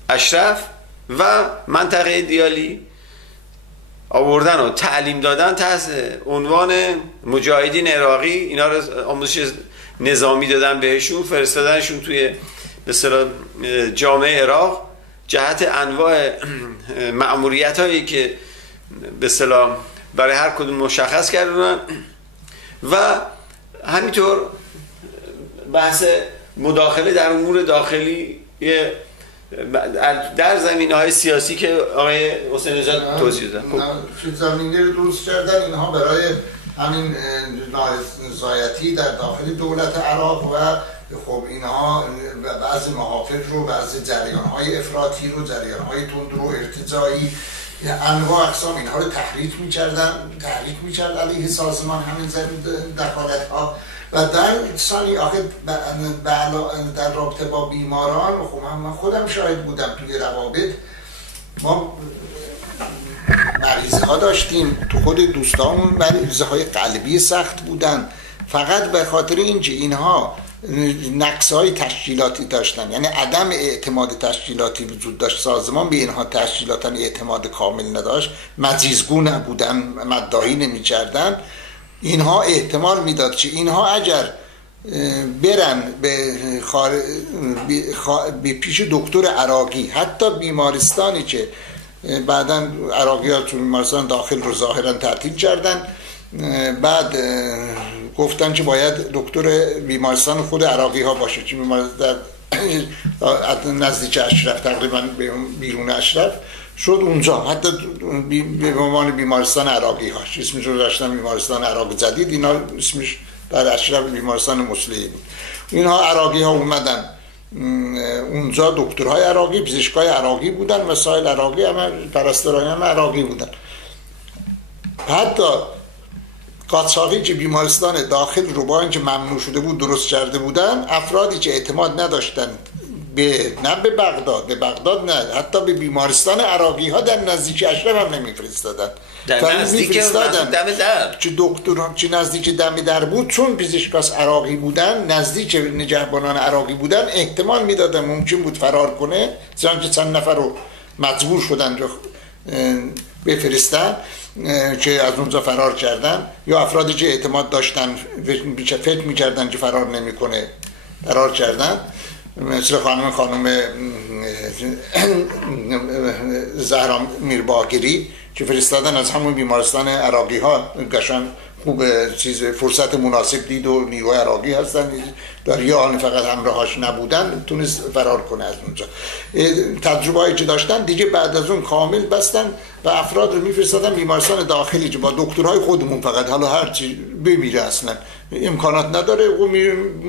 اشرف و منطقه دیالی آوردن و تعلیم دادن تحت عنوان مجاهدین عراقی، اینا رو آموزش نظامی دادن بهشون، فرستادنشون توی به اصطلاح جامعه عراق جهت انواع مأموریت هایی که به اصطلاح برای هر کدوم مشخص کردن و همینطور بحث مداخله در امور داخلی در زمینه‌های سیاسی که آقای حسین نژاد توضیح دادن. زمینه رو درست کردن اینها برای همین نارضایتی در داخل دولت عراق و خب اینها بعضی محافل رو، بعضی جریان‌های افراطی رو، جریان‌های تند رو، ارتجاعی، انواع اقسام اینها رو تحریک می‌کرد علیه سازمان همین دخالت‌ها. و در ثانی آخر در رابطه با بیماران، خب من خودم شاهد بودم توی روابط، ما مریض ها داشتیم تو خود دوستامون، مریض های قلبی سخت بودن، فقط به خاطر اینکه اینها نقص های تشکیلاتی داشتن، یعنی عدم اعتماد تشکیلاتی وجود داشت، سازمان به اینها تشکیلاتا اعتماد کامل نداشت، مجیزگو نبودن، مداهی نمی کردن، اینها احتمال میداد که اینها اگر برن به پیش دکتر عراقی، حتی بیمارستانی که بعداً عراقی ها تو بیمارستان داخل رو ظاهراً تعطیل کردن، بعد گفتن که باید دکتر بیمارستان خود عراقی ها باشه، که بیمارستان نزدیک اشرف، تقریباً بیرون اشرف شد اونجا، حتی به عنوان بیمارستان عراقی هاش اسمش رو داشتن بیمارستان عراق جدید، اینا اسمش در اشرف بیمارستان مسلحی بود. اینها عراقی ها اومدن اونجا، دکترهای عراقی، پزشکای عراقی بودن، وسایل عراقی، هم پرستارای هم عراقی بودن. حتی قاچاقی که بیمارستان داخل رو با اینکه ممنوع شده بود درست کرده بودن، افرادی که اعتماد نداشتن نه به بغداد نه، حتی به بیمارستان عراقی ها در نزدیک اشرف هم نمیفرستادن، در نزدیک دم در، چه دکتران چه نزدیک دم در بود، چون پزشکاس عراقی بودن، نزدیک نگهبانان عراقی بودن، احتمال میدادن ممکن بود فرار کنه، چون که چند نفر رو مجبور شدن رو بفرستن که از اونجا فرار کردن، یا افرادی که اعتماد داشتن فکر میکردن که فرار نمیکنه فرار کردن، مثل خانم زهرا میرباقری که فرستادن از همون بیمارستان عراقی ها، گشن خوب فرصت مناسب دید و نیروی عراقی هستن، در یه آن فقط همراهاش نبودن، تونست فرار کنه از اونجا. تجربه هایی که داشتن دیگه بعد از اون کامل بستن و افراد رو میفرستادن بیمارستان داخلی که با دکترهای خودمون فقط، حالا هرچی بمیره اصلا امکانات نداره. و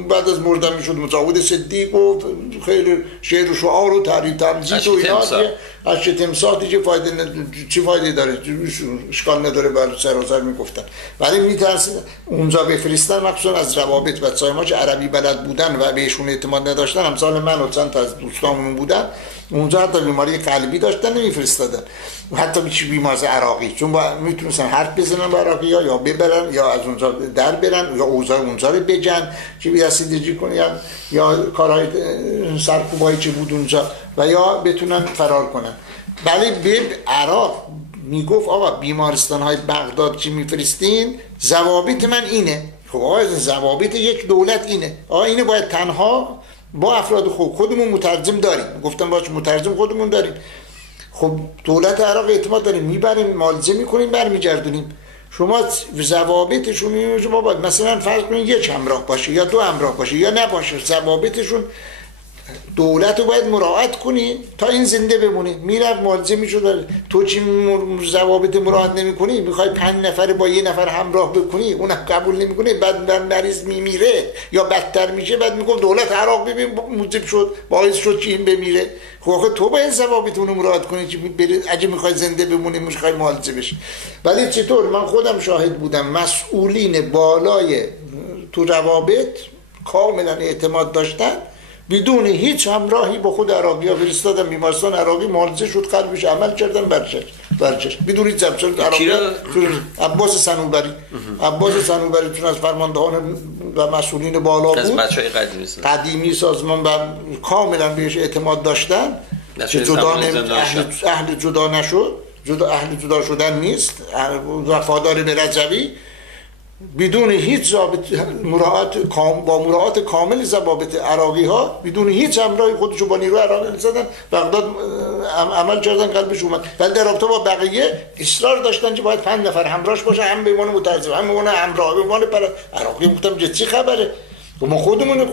بعد از مردن میشد مجاهد صدیق و خیلی شعر و شعار و تحریر تمجید و اینا از چه تمساحی چه فایده داره، اشکال نداره بر سراسر میگفتن. ولی میترسن اونجا بفرستن، مخصوصا از روابط بچه‌های ما که عربی بلد بودن و بهشون اعتماد نداشتن، امثال من و چند تا از دوستامون بودن اونجا حتی بیماری قلبی داشتن نمیفرستادن، حتی بیماری عراقی، چون میتونستن حرف بزنن با عراقی ها، یا ببرن یا از اونجا در برن یا اوضاع اونجا رو بجن که بی‌رسیدگی کنن یا کارهای سرکوبایی که بود اونجا و یا بتونن فرار کنن. ولی به عراق میگفت آقا بیمارستان های بغداد که میفرستین ضوابط من اینه. خب آقا ضوابط یک دولت اینه، آقا اینه باید تنها با افراد خودمون مترجم داریم. گفتم باش مترجم خودمون داریم. خب دولت عراق اعتماد داریم، میبریم معالجه میکنیم برمیگردونیم. شما ضوابطشون اینه شما باید مثلا فرض کنید یک همراه باشه یا 2 همراه باشه یا نباشه، ضوابطشون دولت رو باید مراعات کنی تا این زنده بمونه. میرفت معالجه میشد. تو چی ضوابط مراعات نمیکنی؟ میخوای 5 نفر با 1 نفر همراه بکنی، اونم قبول نمیکنه، بعد مریض میمیره یا بدتر میشه، بعد میگم دولت عراق ببین موجب شد باعث شد که این بمیره. خب تو باید ضوابط اون رو مراعات کنی که اگه میخوای زنده بمونی، میخوای معالجه بشی. ولی چطور؟ من خودم شاهد بودم مسئولین بالای تو روابط کاملا اعتماد داشتن، بدون هیچ همراهی با خود عراقی ها فرستادن بیمارستان عراقی، معالجه شد، قلبش عمل کردن، برچش بدون هیچ زبطان عراقی. عباس صنوبری چون از فرماندهان و مسئولین بالا بود، از بچهای قدیمی سازمان و کاملا بهش اعتماد داشتن که اهل جدا نشد، اهل جدا شدن نیست، وفادار به رجوی، بدون هیچ با مراعات کامل ضوابط عراقی ها، بدون هیچ همراهی خودشو با نیروی عراقی زدن بغداد عمل کردن، قلبش اومد. ولی در رابطه با بقیه اصرار داشتن که باید 5 نفر همراهش باشه، هم به عنوان مترجم، هم به عنوان همراه، به عنوان عراقی. گفتم چه خبره؟ ما خودمون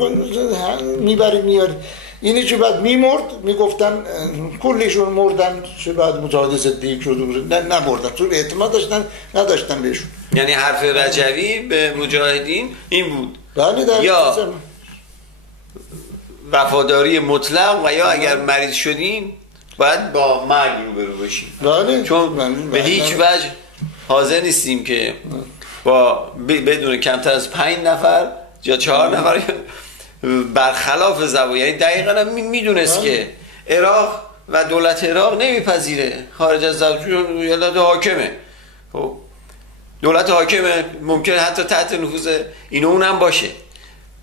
میبریم میاریم. اینی که بعد میمرد میگفتن کلیشون مردن، چه بعد مجاهد صدیق شد، نبردن چون اعتماد نداشتن بهشون. یعنی حرف رجوی به مجاهدین این بود، بله، یا وفاداری مطلق و یا اگر مریض شدین باید با مرگ روبرو بشین. بله. چون به هیچ وجه حاضر نیستیم که با بدون کمتر از 5 نفر یا 4 نفر برخلاف زبان، یعنی دقیقاً میدونست که عراق و دولت عراق نمیپذیره خارج از دولت حاکمه. خب دولت حاکمه ممکنه حتی تحت نفوذ این و اونم باشه.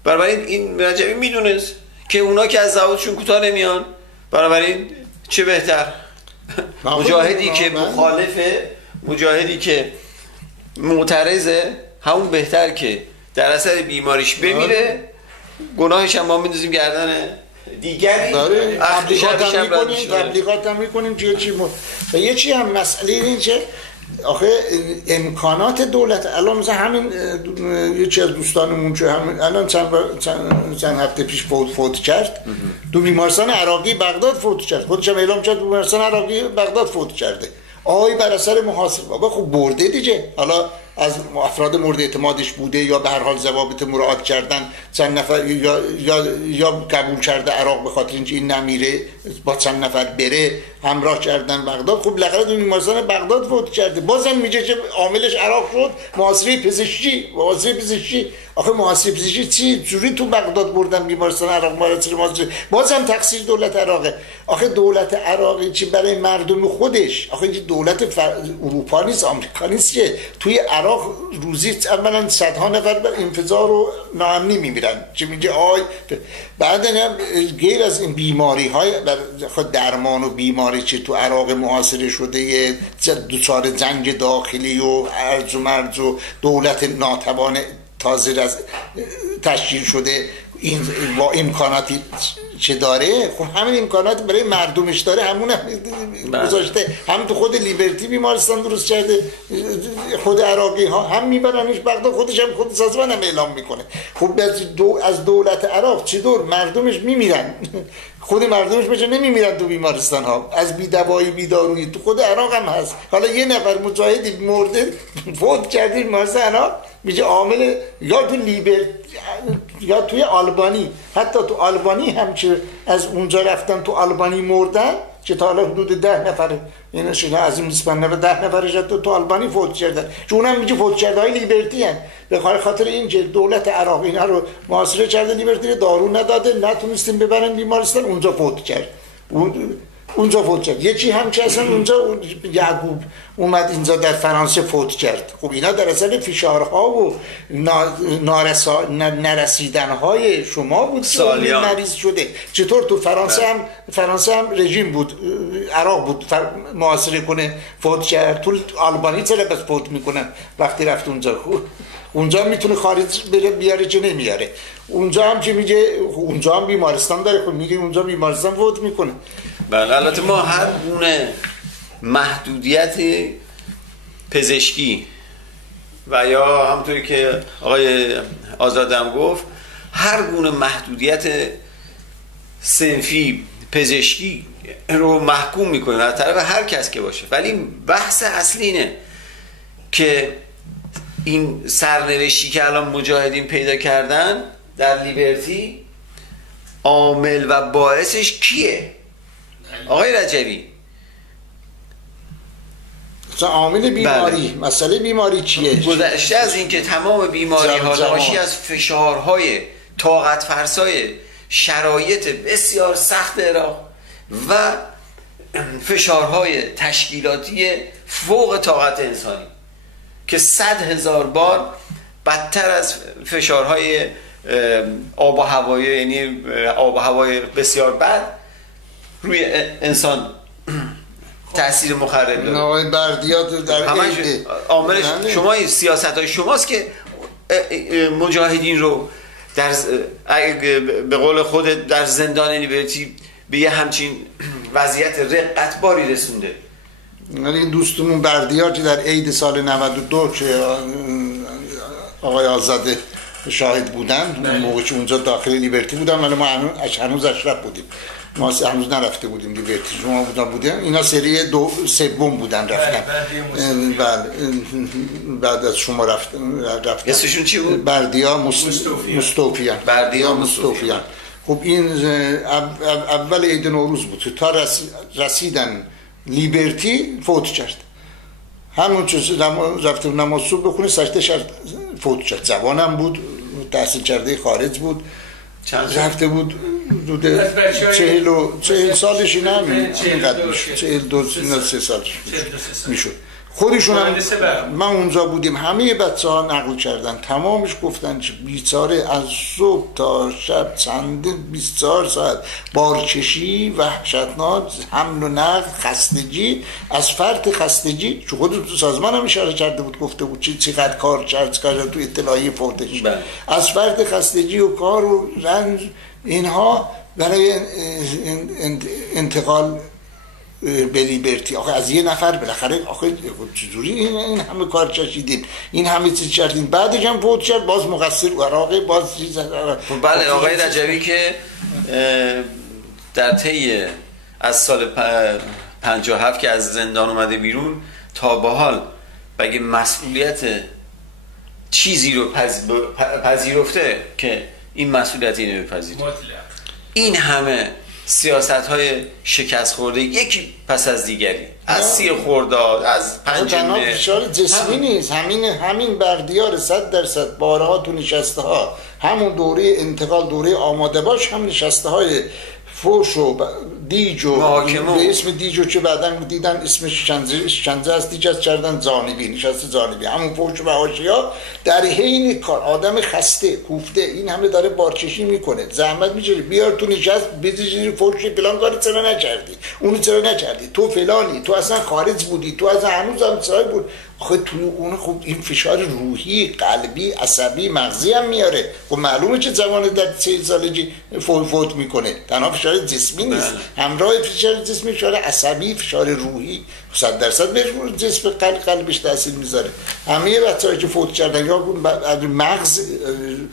بنابراین این رجوی میدونست که اونا که از ضوابطشون کوتاه نمیان، بنابراین چه بهتر مجاهدی که مخالفه، مجاهدی که معترضه، همون بهتر که در اثر بیماریش بمیره، گناهش هم ما میندازیم گردن دیگری. تبلیغات هم میکنیم و یه چی هم مسئله این که آخه امکانات دولت الان مثلا همین یکی از دوستانمون که همین الان چند هفته پیش فوت کرد، تو بیمارستان عراقی بغداد فوت کرد، خودش هم اعلام کرد بیمارستان عراقی بغداد فوت کرده، آقای بر اثر محاصره. بابا خب برده دیگه، حالا از افراد مورد اعتمادش بوده یا به هر حال ضوابط مراعات کردن، چند نفر یا قبول کرده عراق به خاطر اینکه این نمیره با چند نفر بره همراه کردن بغداد. خب لقد اون بیمارستان بغداد فوت کرده، بازم میگه که عاملش عراق شد، محاصره پزشکی. آخه محاصره پزشکی چی جوری تو بغداد بردن بیمارستان عراق محاصره، بازم تقصیر دولت عراقه. آخه دولت عراقی چی برای مردم خودش، آخه دولت اروپا نیست، آمریکا نیست که توی عراق روزی اولا صدها نفر بر انفجار و ناامنی میمیرن، چه میگه بعد هم غیر از این بیماری های خود درمان و بیماری که تو عراق محاصره شده، دوچار جنگ داخلی و ارج و مرج و دولت ناتوان تازه از تشکیل شده، این با امکاناتی چه داره، خب همین امکانات برای مردمش داره، همون گذاشته. هم تو خود لیبرتی بیمارستان درست کرده، خود عراقی ها هم میبرنش بغداد، خودش هم خود سازمان هم اعلام میکنه. خب از دولت عراق چطور مردمش میمیرن؟ خود مردمش بچه نمیمیرن تو بیمارستان ها از بی‌دوایی بی‌دارویی، تو خود عراق هم هست. حالا یه نفر مجاهدی مرده فوت کرده بیمارستان عراق، میگه عامل یا تو یا توی آلبانی، حتی تو آلبانی هم که از اونجا رفتن تو آلبانی مردن، که تا حالا حدود 10 نفر اینا از این 10 نفرش تو آلبانی فوت کردن، چون اونم میگه فوت کرده های لیبرتی هست، به خاطر اینکه دولت عراق اینا رو محاصره کرده، لیبرتی دارو نداده، نتونستیم ببرن بیمارستان، اونجا فوت کرد. اونجا فوت کرد. یکی هم که اصلا اونجا یعقوب اومد اینجا در فرانسه فوت کرد. خب اینا در اصل فشارها و نرسیدنهای شما بود که مریض شده. چطور تو فرانسه هم رژیم بود، عراق بود محاصره کنه فوت کرد، تو آلبانی چرا بس فوت میکنن وقتی رفت اونجا؟ اونجا میتونه خارج بیاره چه نمیاره. اونجا هم که میگه اونجا هم بیمارستان داره، خب میگه اونجا بیمارستان فوت میکنه. بله البته ما هر گونه محدودیت پزشکی و یا همونطوری که آقای آزادم گفت هر گونه محدودیت صنفی پزشکی رو محکوم میکنه از طرف هر کس که باشه، ولی بحث اصلی اینه که این سرنوشتی که الان مجاهدین پیدا کردن در لیبرتی عامل و باعثش کیه؟ آقای رجبی عامل بیماری، بله. مسئله بیماری چیه؟ گذشته از این که تمام بیماری ها ناشی از فشارهای طاقت فرسای شرایط بسیار سخت عراق و فشارهای تشکیلاتی فوق طاقت انسانی که 100,000 بار بدتر از فشارهای آب و هوایی، یعنی آب و هوای بسیار بد روی انسان تأثیر مخرب داره. آقای بردیات در عامل شما این سیاست‌های شماست که مجاهدین رو در به قول خود در زندان لیبرتی به یه همچین وضعیت رقتباری رسونده. ولی این دوستمون بردیار که در عید سال 92 که آقای آزاده شاهد بودن، اون موقع که اونجا داخل لیبرتی بودن، ولی ما هنوز اشرف بودیم، ما هنوز نرفته بودیم لیبرتی، شما بودن اینا سری سوم بودن رفتن. بعد از شما رفتن. اسمشون چی بود؟ بردیا مستوفیان. بردیا مستوفیان. خب این اول عید نوروز بود، تا رسیدن لیبرتی فوت کرد. همون چیز رفته نماز صبح بخونه سجده شد فوت شد. زبانم بود، تحصیل کرده خارج بود، رفته بود حدود 40 سالش اینقدر میشد، 42-43 سالش میشد. خودشون هم من اونجا بودیم، همه بچه ها نقل کردن، تمامش گفتن که بیچاره از صبح تا شب چندین 24 ساعت بارکشی وحشتناک، حمل و نقل، خستگی، از فرط خستگی که خود تو سازمان هم اشاره کرده بود، گفته بود چقدر کار کرد تو اطلاعیه فوتش، از فرط خستگی و کار و رنج اینها برای انتقال به لیبرتی. آخه از یه نفر بالاخره آخه چجوری این همه کار کشیدیم، این همه چیز کردیم، بعدش هم فوت کرد، باز مقصر عراقی، باز چیز. بله آقای رجبی که در طی از سال 57 که از زندان اومده بیرون تا به حال بگه مسئولیت چیزی رو پذیرفته که این مسئولیت اینو بپذیره، این همه سیاست‌های شکست خورده یکی پس از دیگری، از 30 خرداد، از 5 مهر، فشار جسمی نیست، همین بردیار 100% بارها تو نشسته ها، همون دوره انتقال، دوره آماده باش، هم نشسته های فوش و دیج و به اسم دیج و چه بعداً دیدن اسمش شنزه است، دیج از کردن زانبی، نشسته زانبی، همون فوش و حاشیه‌ها در حین کار آدم خسته کوفته این همه داره بارکشی میکنه، زحمت می‌کشه، بیار تو نشست بزنی فوش فلان کارو چرا نکردی، اونو چرا نکردی، تو فلانی، تو اصلا خارج بودی، تو اصلا هنوز هم صاحب بود. آخه تو اون خب این فشار روحی، قلبی، عصبی، مغزی هم میاره. خب معلومه که جوان در 40 سالگی فوت میکنه. تنها فشار جسمی نیست، همراه فشار جسمی فشار عصبی، فشار روحی 100% بهش جسم قلبش تاثیر میذاره. همه بچه‌هایی که فوت کردن یا مغز،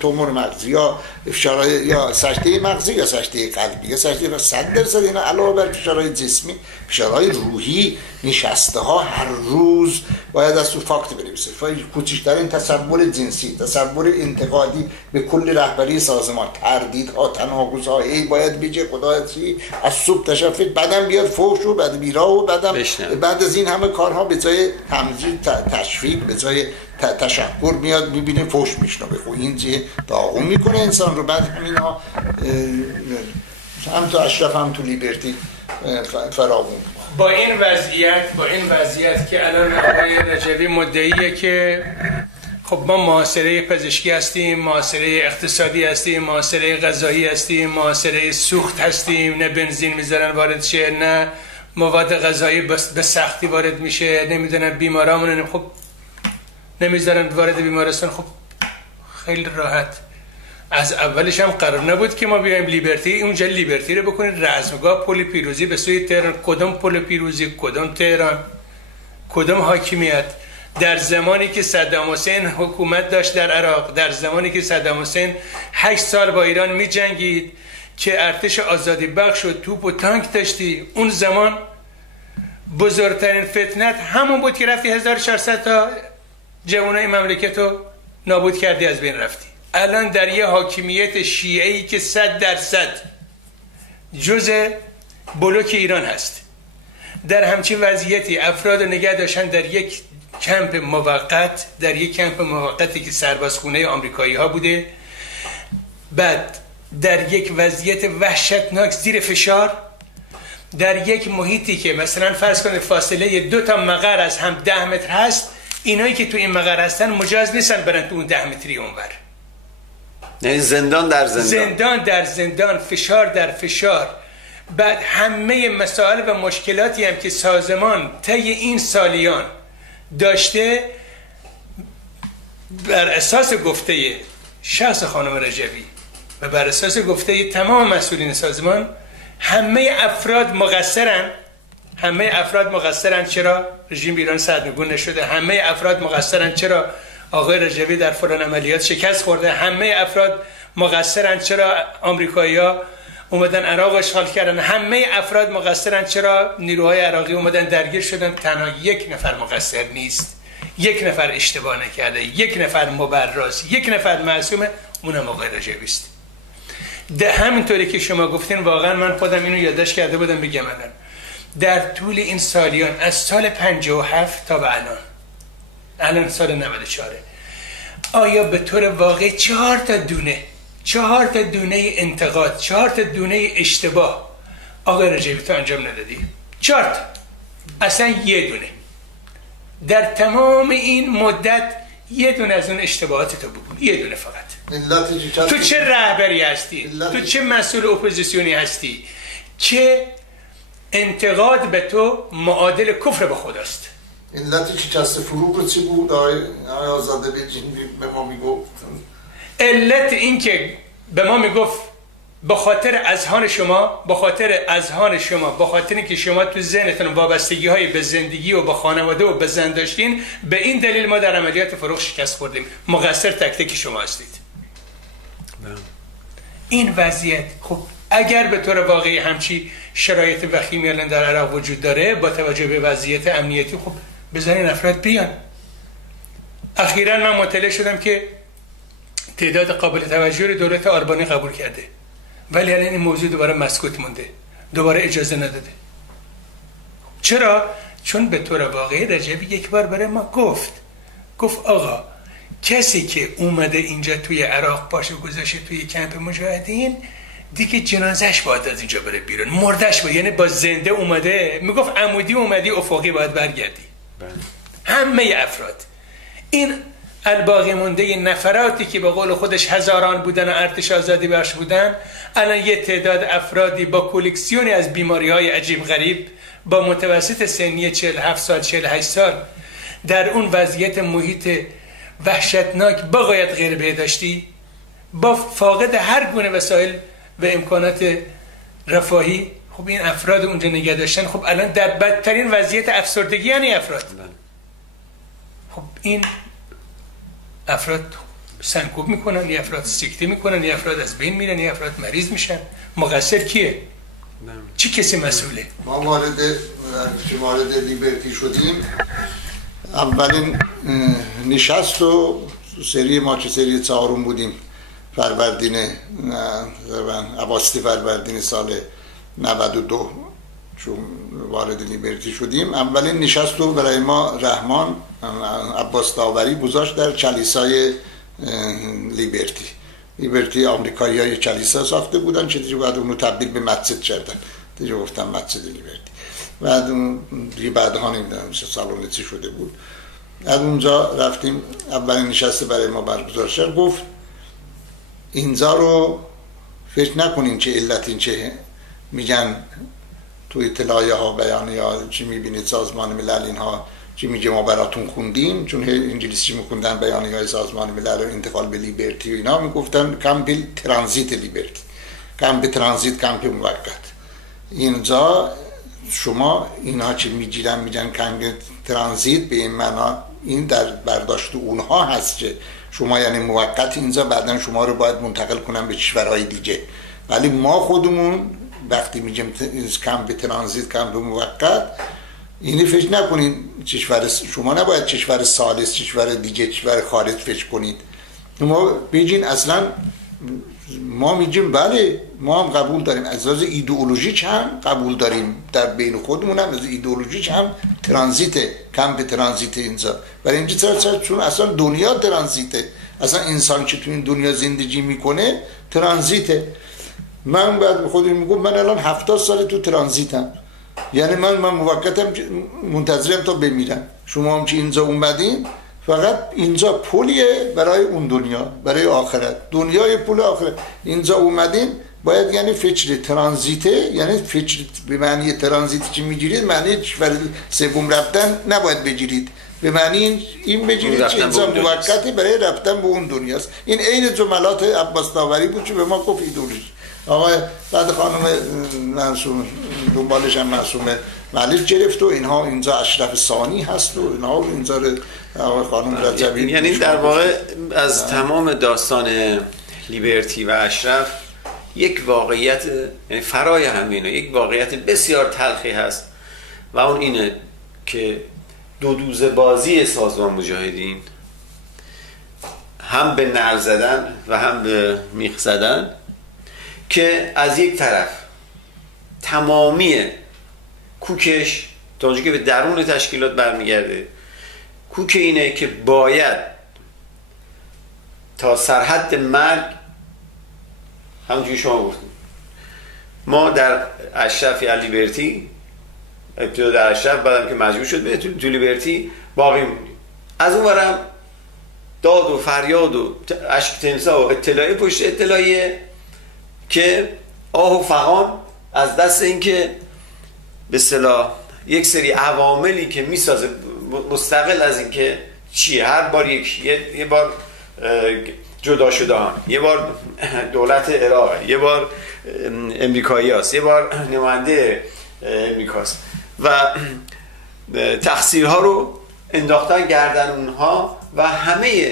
تومور مغزی، یا فشار یا سکته مغزی، یا سکته قلبی، یا سکته 100% اینا علاوه بر فشارهای جسمی، فشارهای روحی نشسته ها هر روز باید از تو فاکت بنویسه. کوچکترین تصور جنسی، تصور انتقادی به کل رهبری سازمان، تردیدها، تناقض‌ها باید بگه خدا چی از صبح تشفت، بعدم بیاد فوش و بعد بیرا و بعد از این همه کارها به جای تمجید تشویق، به جای تشکر میاد میبینه فوش میشنه. بخو این چیه داغون میکنه انسان رو. بعد همینا هم تو اشرف هم تو لیبرتی فراغون. با این وضعیت که الان آقای رجوی مدعیه که خب ما محاصره پزشکی هستیم، محاصره اقتصادی هستیم، محاصره غذایی هستیم، محاصره سوخت هستیم، نه بنزین میذارن وارد شه، نه مواد غذایی به سختی وارد میشه، نمیدونن بیمارامون خب نمیذارن وارد بیمارستان. خب خیلی راحت از اولش هم قرار نبود که ما بیایم لیبرتی، اونجا لیبرتی رو بکنید رزمگاه پل پیروزی به سوی تهران. کدوم پل پیروزی، کدوم تهران، کدوم حاکمیت؟ در زمانی که صدام حسین حکومت داشت در عراق، در زمانی که صدام حسین 8 سال با ایران می جنگید که ارتش آزادی بخش و توپ و تانک داشتی، اون زمان بزرگترین فتنت همون بود که رفتی 1400 تا جوانای مملکت رو نابود کردی، از بین رفتی. الان در یه حاکمیت شیعه‌ای که 100% جزء بلوک ایران هست، در همچین وضعیتی افراد نگه داشتن در یک کمپ موقت، در یک کمپ موقتی که سربازخونه آمریکایی ها بوده، بعد در یک وضعیت وحشتناک زیر فشار، در یک محیطی که مثلا فرض کنید فاصله 2 مقر از هم 10 متر هست، اینایی که تو این مقر هستن مجاز نیستن برن تو اون 10 متری اونور. یعنی زندان در زندان، زندان در زندان، فشار در فشار. بعد همه مسائل و مشکلاتی هم که سازمان طی این سالیان داشته بر اساس گفته شخص خانم رجوی و بر اساس گفته تمام مسئولین سازمان، همه افراد مقصرن چرا رژیم ایران سرنگون نشده، همه افراد مقصرن چرا آقای رجوی در فلان عملیات شکست خورده، همه افراد مقصرن چرا آمریکایی‌ها اومدن عراق اشغال کردن، همه افراد مقصرن چرا نیروهای عراقی اومدن درگیر شدن. تنها یک نفر مقصر نیست، یک نفر اشتباه نکرده، یک نفر مبراست، یک نفر معصومه، اونم آقای رجوی است. همینطوری که شما گفتین واقعا من خودم اینو یادداشت کرده بودم بگم. در طول این سالیان از سال 57 تا به الان سال 94 آیا به طور واقعی 4 تا دونه انتقاد، 4 تا دونه اشتباه آقای رجوی تو انجام ندادی؟ 4 تا، اصلا یه دونه در تمام این مدت یه دونه از اون اشتباهات تو بگو، یه دونه فقط. تو چه رهبری هستی؟ تو چه مسئول اپوزیسیونی هستی؟ چه انتقاد به تو معادل کفر به خداست؟ علتی که کست فروغ چی بود؟ آزاده به ما میگفت علت این که به ما میگفت به خاطر اذهان شما، به خاطر اینکه شما تو ذهنتون وابستگی های به زندگی و به خانواده و به زن داشتین، به این دلیل ما در عملیات فروغ شکست خوردیم. مقصر تک تک شما هستید. این وضعیت، خب اگر به طور واقعی همچی شرایط وخیمی الان در عراق وجود داره، با توجه به وضعیت امنیتی، خب بذارین افراد بیان. اخیراً من مطلع شدم که تعداد قابل توجهی رو دولت آلبانی قبول کرده، ولی الان این موضوع دوباره مسکوت مونده، دوباره اجازه نداده. چرا؟ چون به طور واقعی رجوی یک بار برای ما گفت آقا کسی که اومده اینجا توی عراق باشه گذاشته توی کمپ مجاهدین، دیگه جنازش باید از اینجا بره بیرون، مردش باید، یعنی با زنده اومده، میگفت عمودی اومدی افقی باید برگردی. همه افراد این الباقی مونده نفراتی که به قول خودش هزاران بودن و ارتش آزادی بخش بودن، الان یه تعداد افرادی با کلکسیونی از بیماری‌های عجیب غریب، با متوسط سنی 47 سال 48 سال، در اون وضعیت محیط وحشتناک با غایت غیر بهداشتی، با فاقد هر گونه وسایل و امکانات رفاهی، خب این افراد اونجا نگه داشتن، خب الان در بدترین وضعیت افسردگی یعنی افراد. خب این افراد سنکوب میکنن، یا افراد سکته میکنن، یا افراد از بین میرن، یا افراد مریض میشن. مقصر کیه؟ چی کسی مسئوله؟ ما وارد لیبرتی شدیم، اولین نشست و سری 4 بودیم، فروردین اواسط فروردین سال 92 چون وارد لیبرتی شدیم. اولین نشست رو برای ما رحمان عباس داوری گذاشت در کلیسای لیبرتی آمریکایی های کلیسا ساخته بودن، چطوری بعد اونو تبدیل به مسجد کردن، دیگه گفتن مسجد لیبرتی. بعد اون دیگه بعدها نمیدونم سالن چی شده بود. از اونجا رفتیم، اولین نشست برای ما برگزار شد. گفت اینجا رو فکر نکنین که علت این چه میگن توی اطلاعیه ها بیانیه ها چی میبینید سازمان ملل اینها چی میگه ما براتون خوندیم، چون انگلیسی میخوندن بیانیه های سازمان ملل و انتقال به لیبرتی و اینا، میگفتن کمپ ترانزیت لیبرتی، کمپ ترانزیت، کمپ موقت. اینجا شما اینها چی میگیرن میگن کمپ ترانزیت، به این معنا این در برداشت اونها هست که شما یعنی موقت اینجا، بعدن شما رو باید منتقل کنن به کشورهای دیگه. ولی ما خودمون وقتی میگیم کمپ ترانزیت، کمپ موقت، اینی فکر نکنین کشور شما نباید کشور ثالث، کشور دیگه، کشور خارج فکر کنید. ما بگین اصلا ما میگیم بله ما هم قبول داریم، از لحاظ ایدئولوژیک هم قبول داریم، در بین خودمون هم از ایدئولوژیک هم ترانزیت، کمپ ترانزیت اینجا. برای اینجا چون اصلا دنیا ترانزیته، اصلا انسان که تو این دنیا زندگی میکنه ترانزیته. من بعد خودم میگم من الان 70 سال تو ترانزیتم، یعنی من موقتم منتظرم تا بمیرم. شما هم که اینجا اومدین فقط اینجا پلیه برای اون دنیا، برای آخرت، دنیای پل آخرت. اینجا اومدین باید یعنی فکر ترانزیته، یعنی فکر به معنی ترانزیتی که میگیرید معنی کشور سوم رفتن نباید بگیرید، به معنی این بگیرید که اینجا موقتی برای رفتن به اون دنیاست. این عین جملات عباس داوری بود که به ما گفت ایدئولوژی. آقا بعد خانم معصوم دنبالش هم معصوم ملیک گرفت و اینها اینجا اشرف ثانی هست و اینها اینجا خانم رجبی. یعنی در واقع از تمام داستان لیبرتی و اشرف یک واقعیت، یعنی فرای همینا یک واقعیت بسیار تلخی هست و اون اینه که دو دوزه بازی سازمان مجاهدین، هم به نعل زدن و هم به میخ زدن، که از یک طرف تمامی کوکش تا اونجا که به درون تشکیلات برمیگرده، کوک اینه که باید تا سرحد مرگ، همونجوری شما گفتید ما در اشرف یا لیبرتی، ابتدا در اشرف بعدم که مجبور شد به تو لیبرتی باقی موندیم. از اون ورم داد و فریاد و اشک تمسا و اطلاعی پشت اطلاعیه که آه و فغان از دست اینکه به اصطلاح یک سری عواملی که میسازه مستقل از اینکه چیه، هر بار یه بار جدا شده ها، یه بار دولت عراق، یه بار امریکایی هست، یه بار نماینده امریکاست و تقصیرها رو انداختن گردن اونها و همه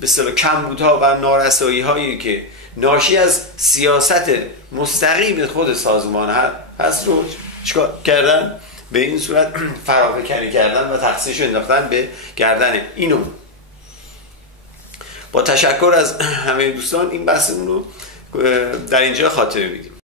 به اصطلاح کمبودها و نارسایی هایی که ناشی از سیاست مستقیم خود سازمان هست رو چیکار کردن؟ به این صورت فرافکنی کردن و تقصیرش انداختن به گردن اینو. با تشکر از همه دوستان این بحثمون رو در اینجا خاتمه میدیم.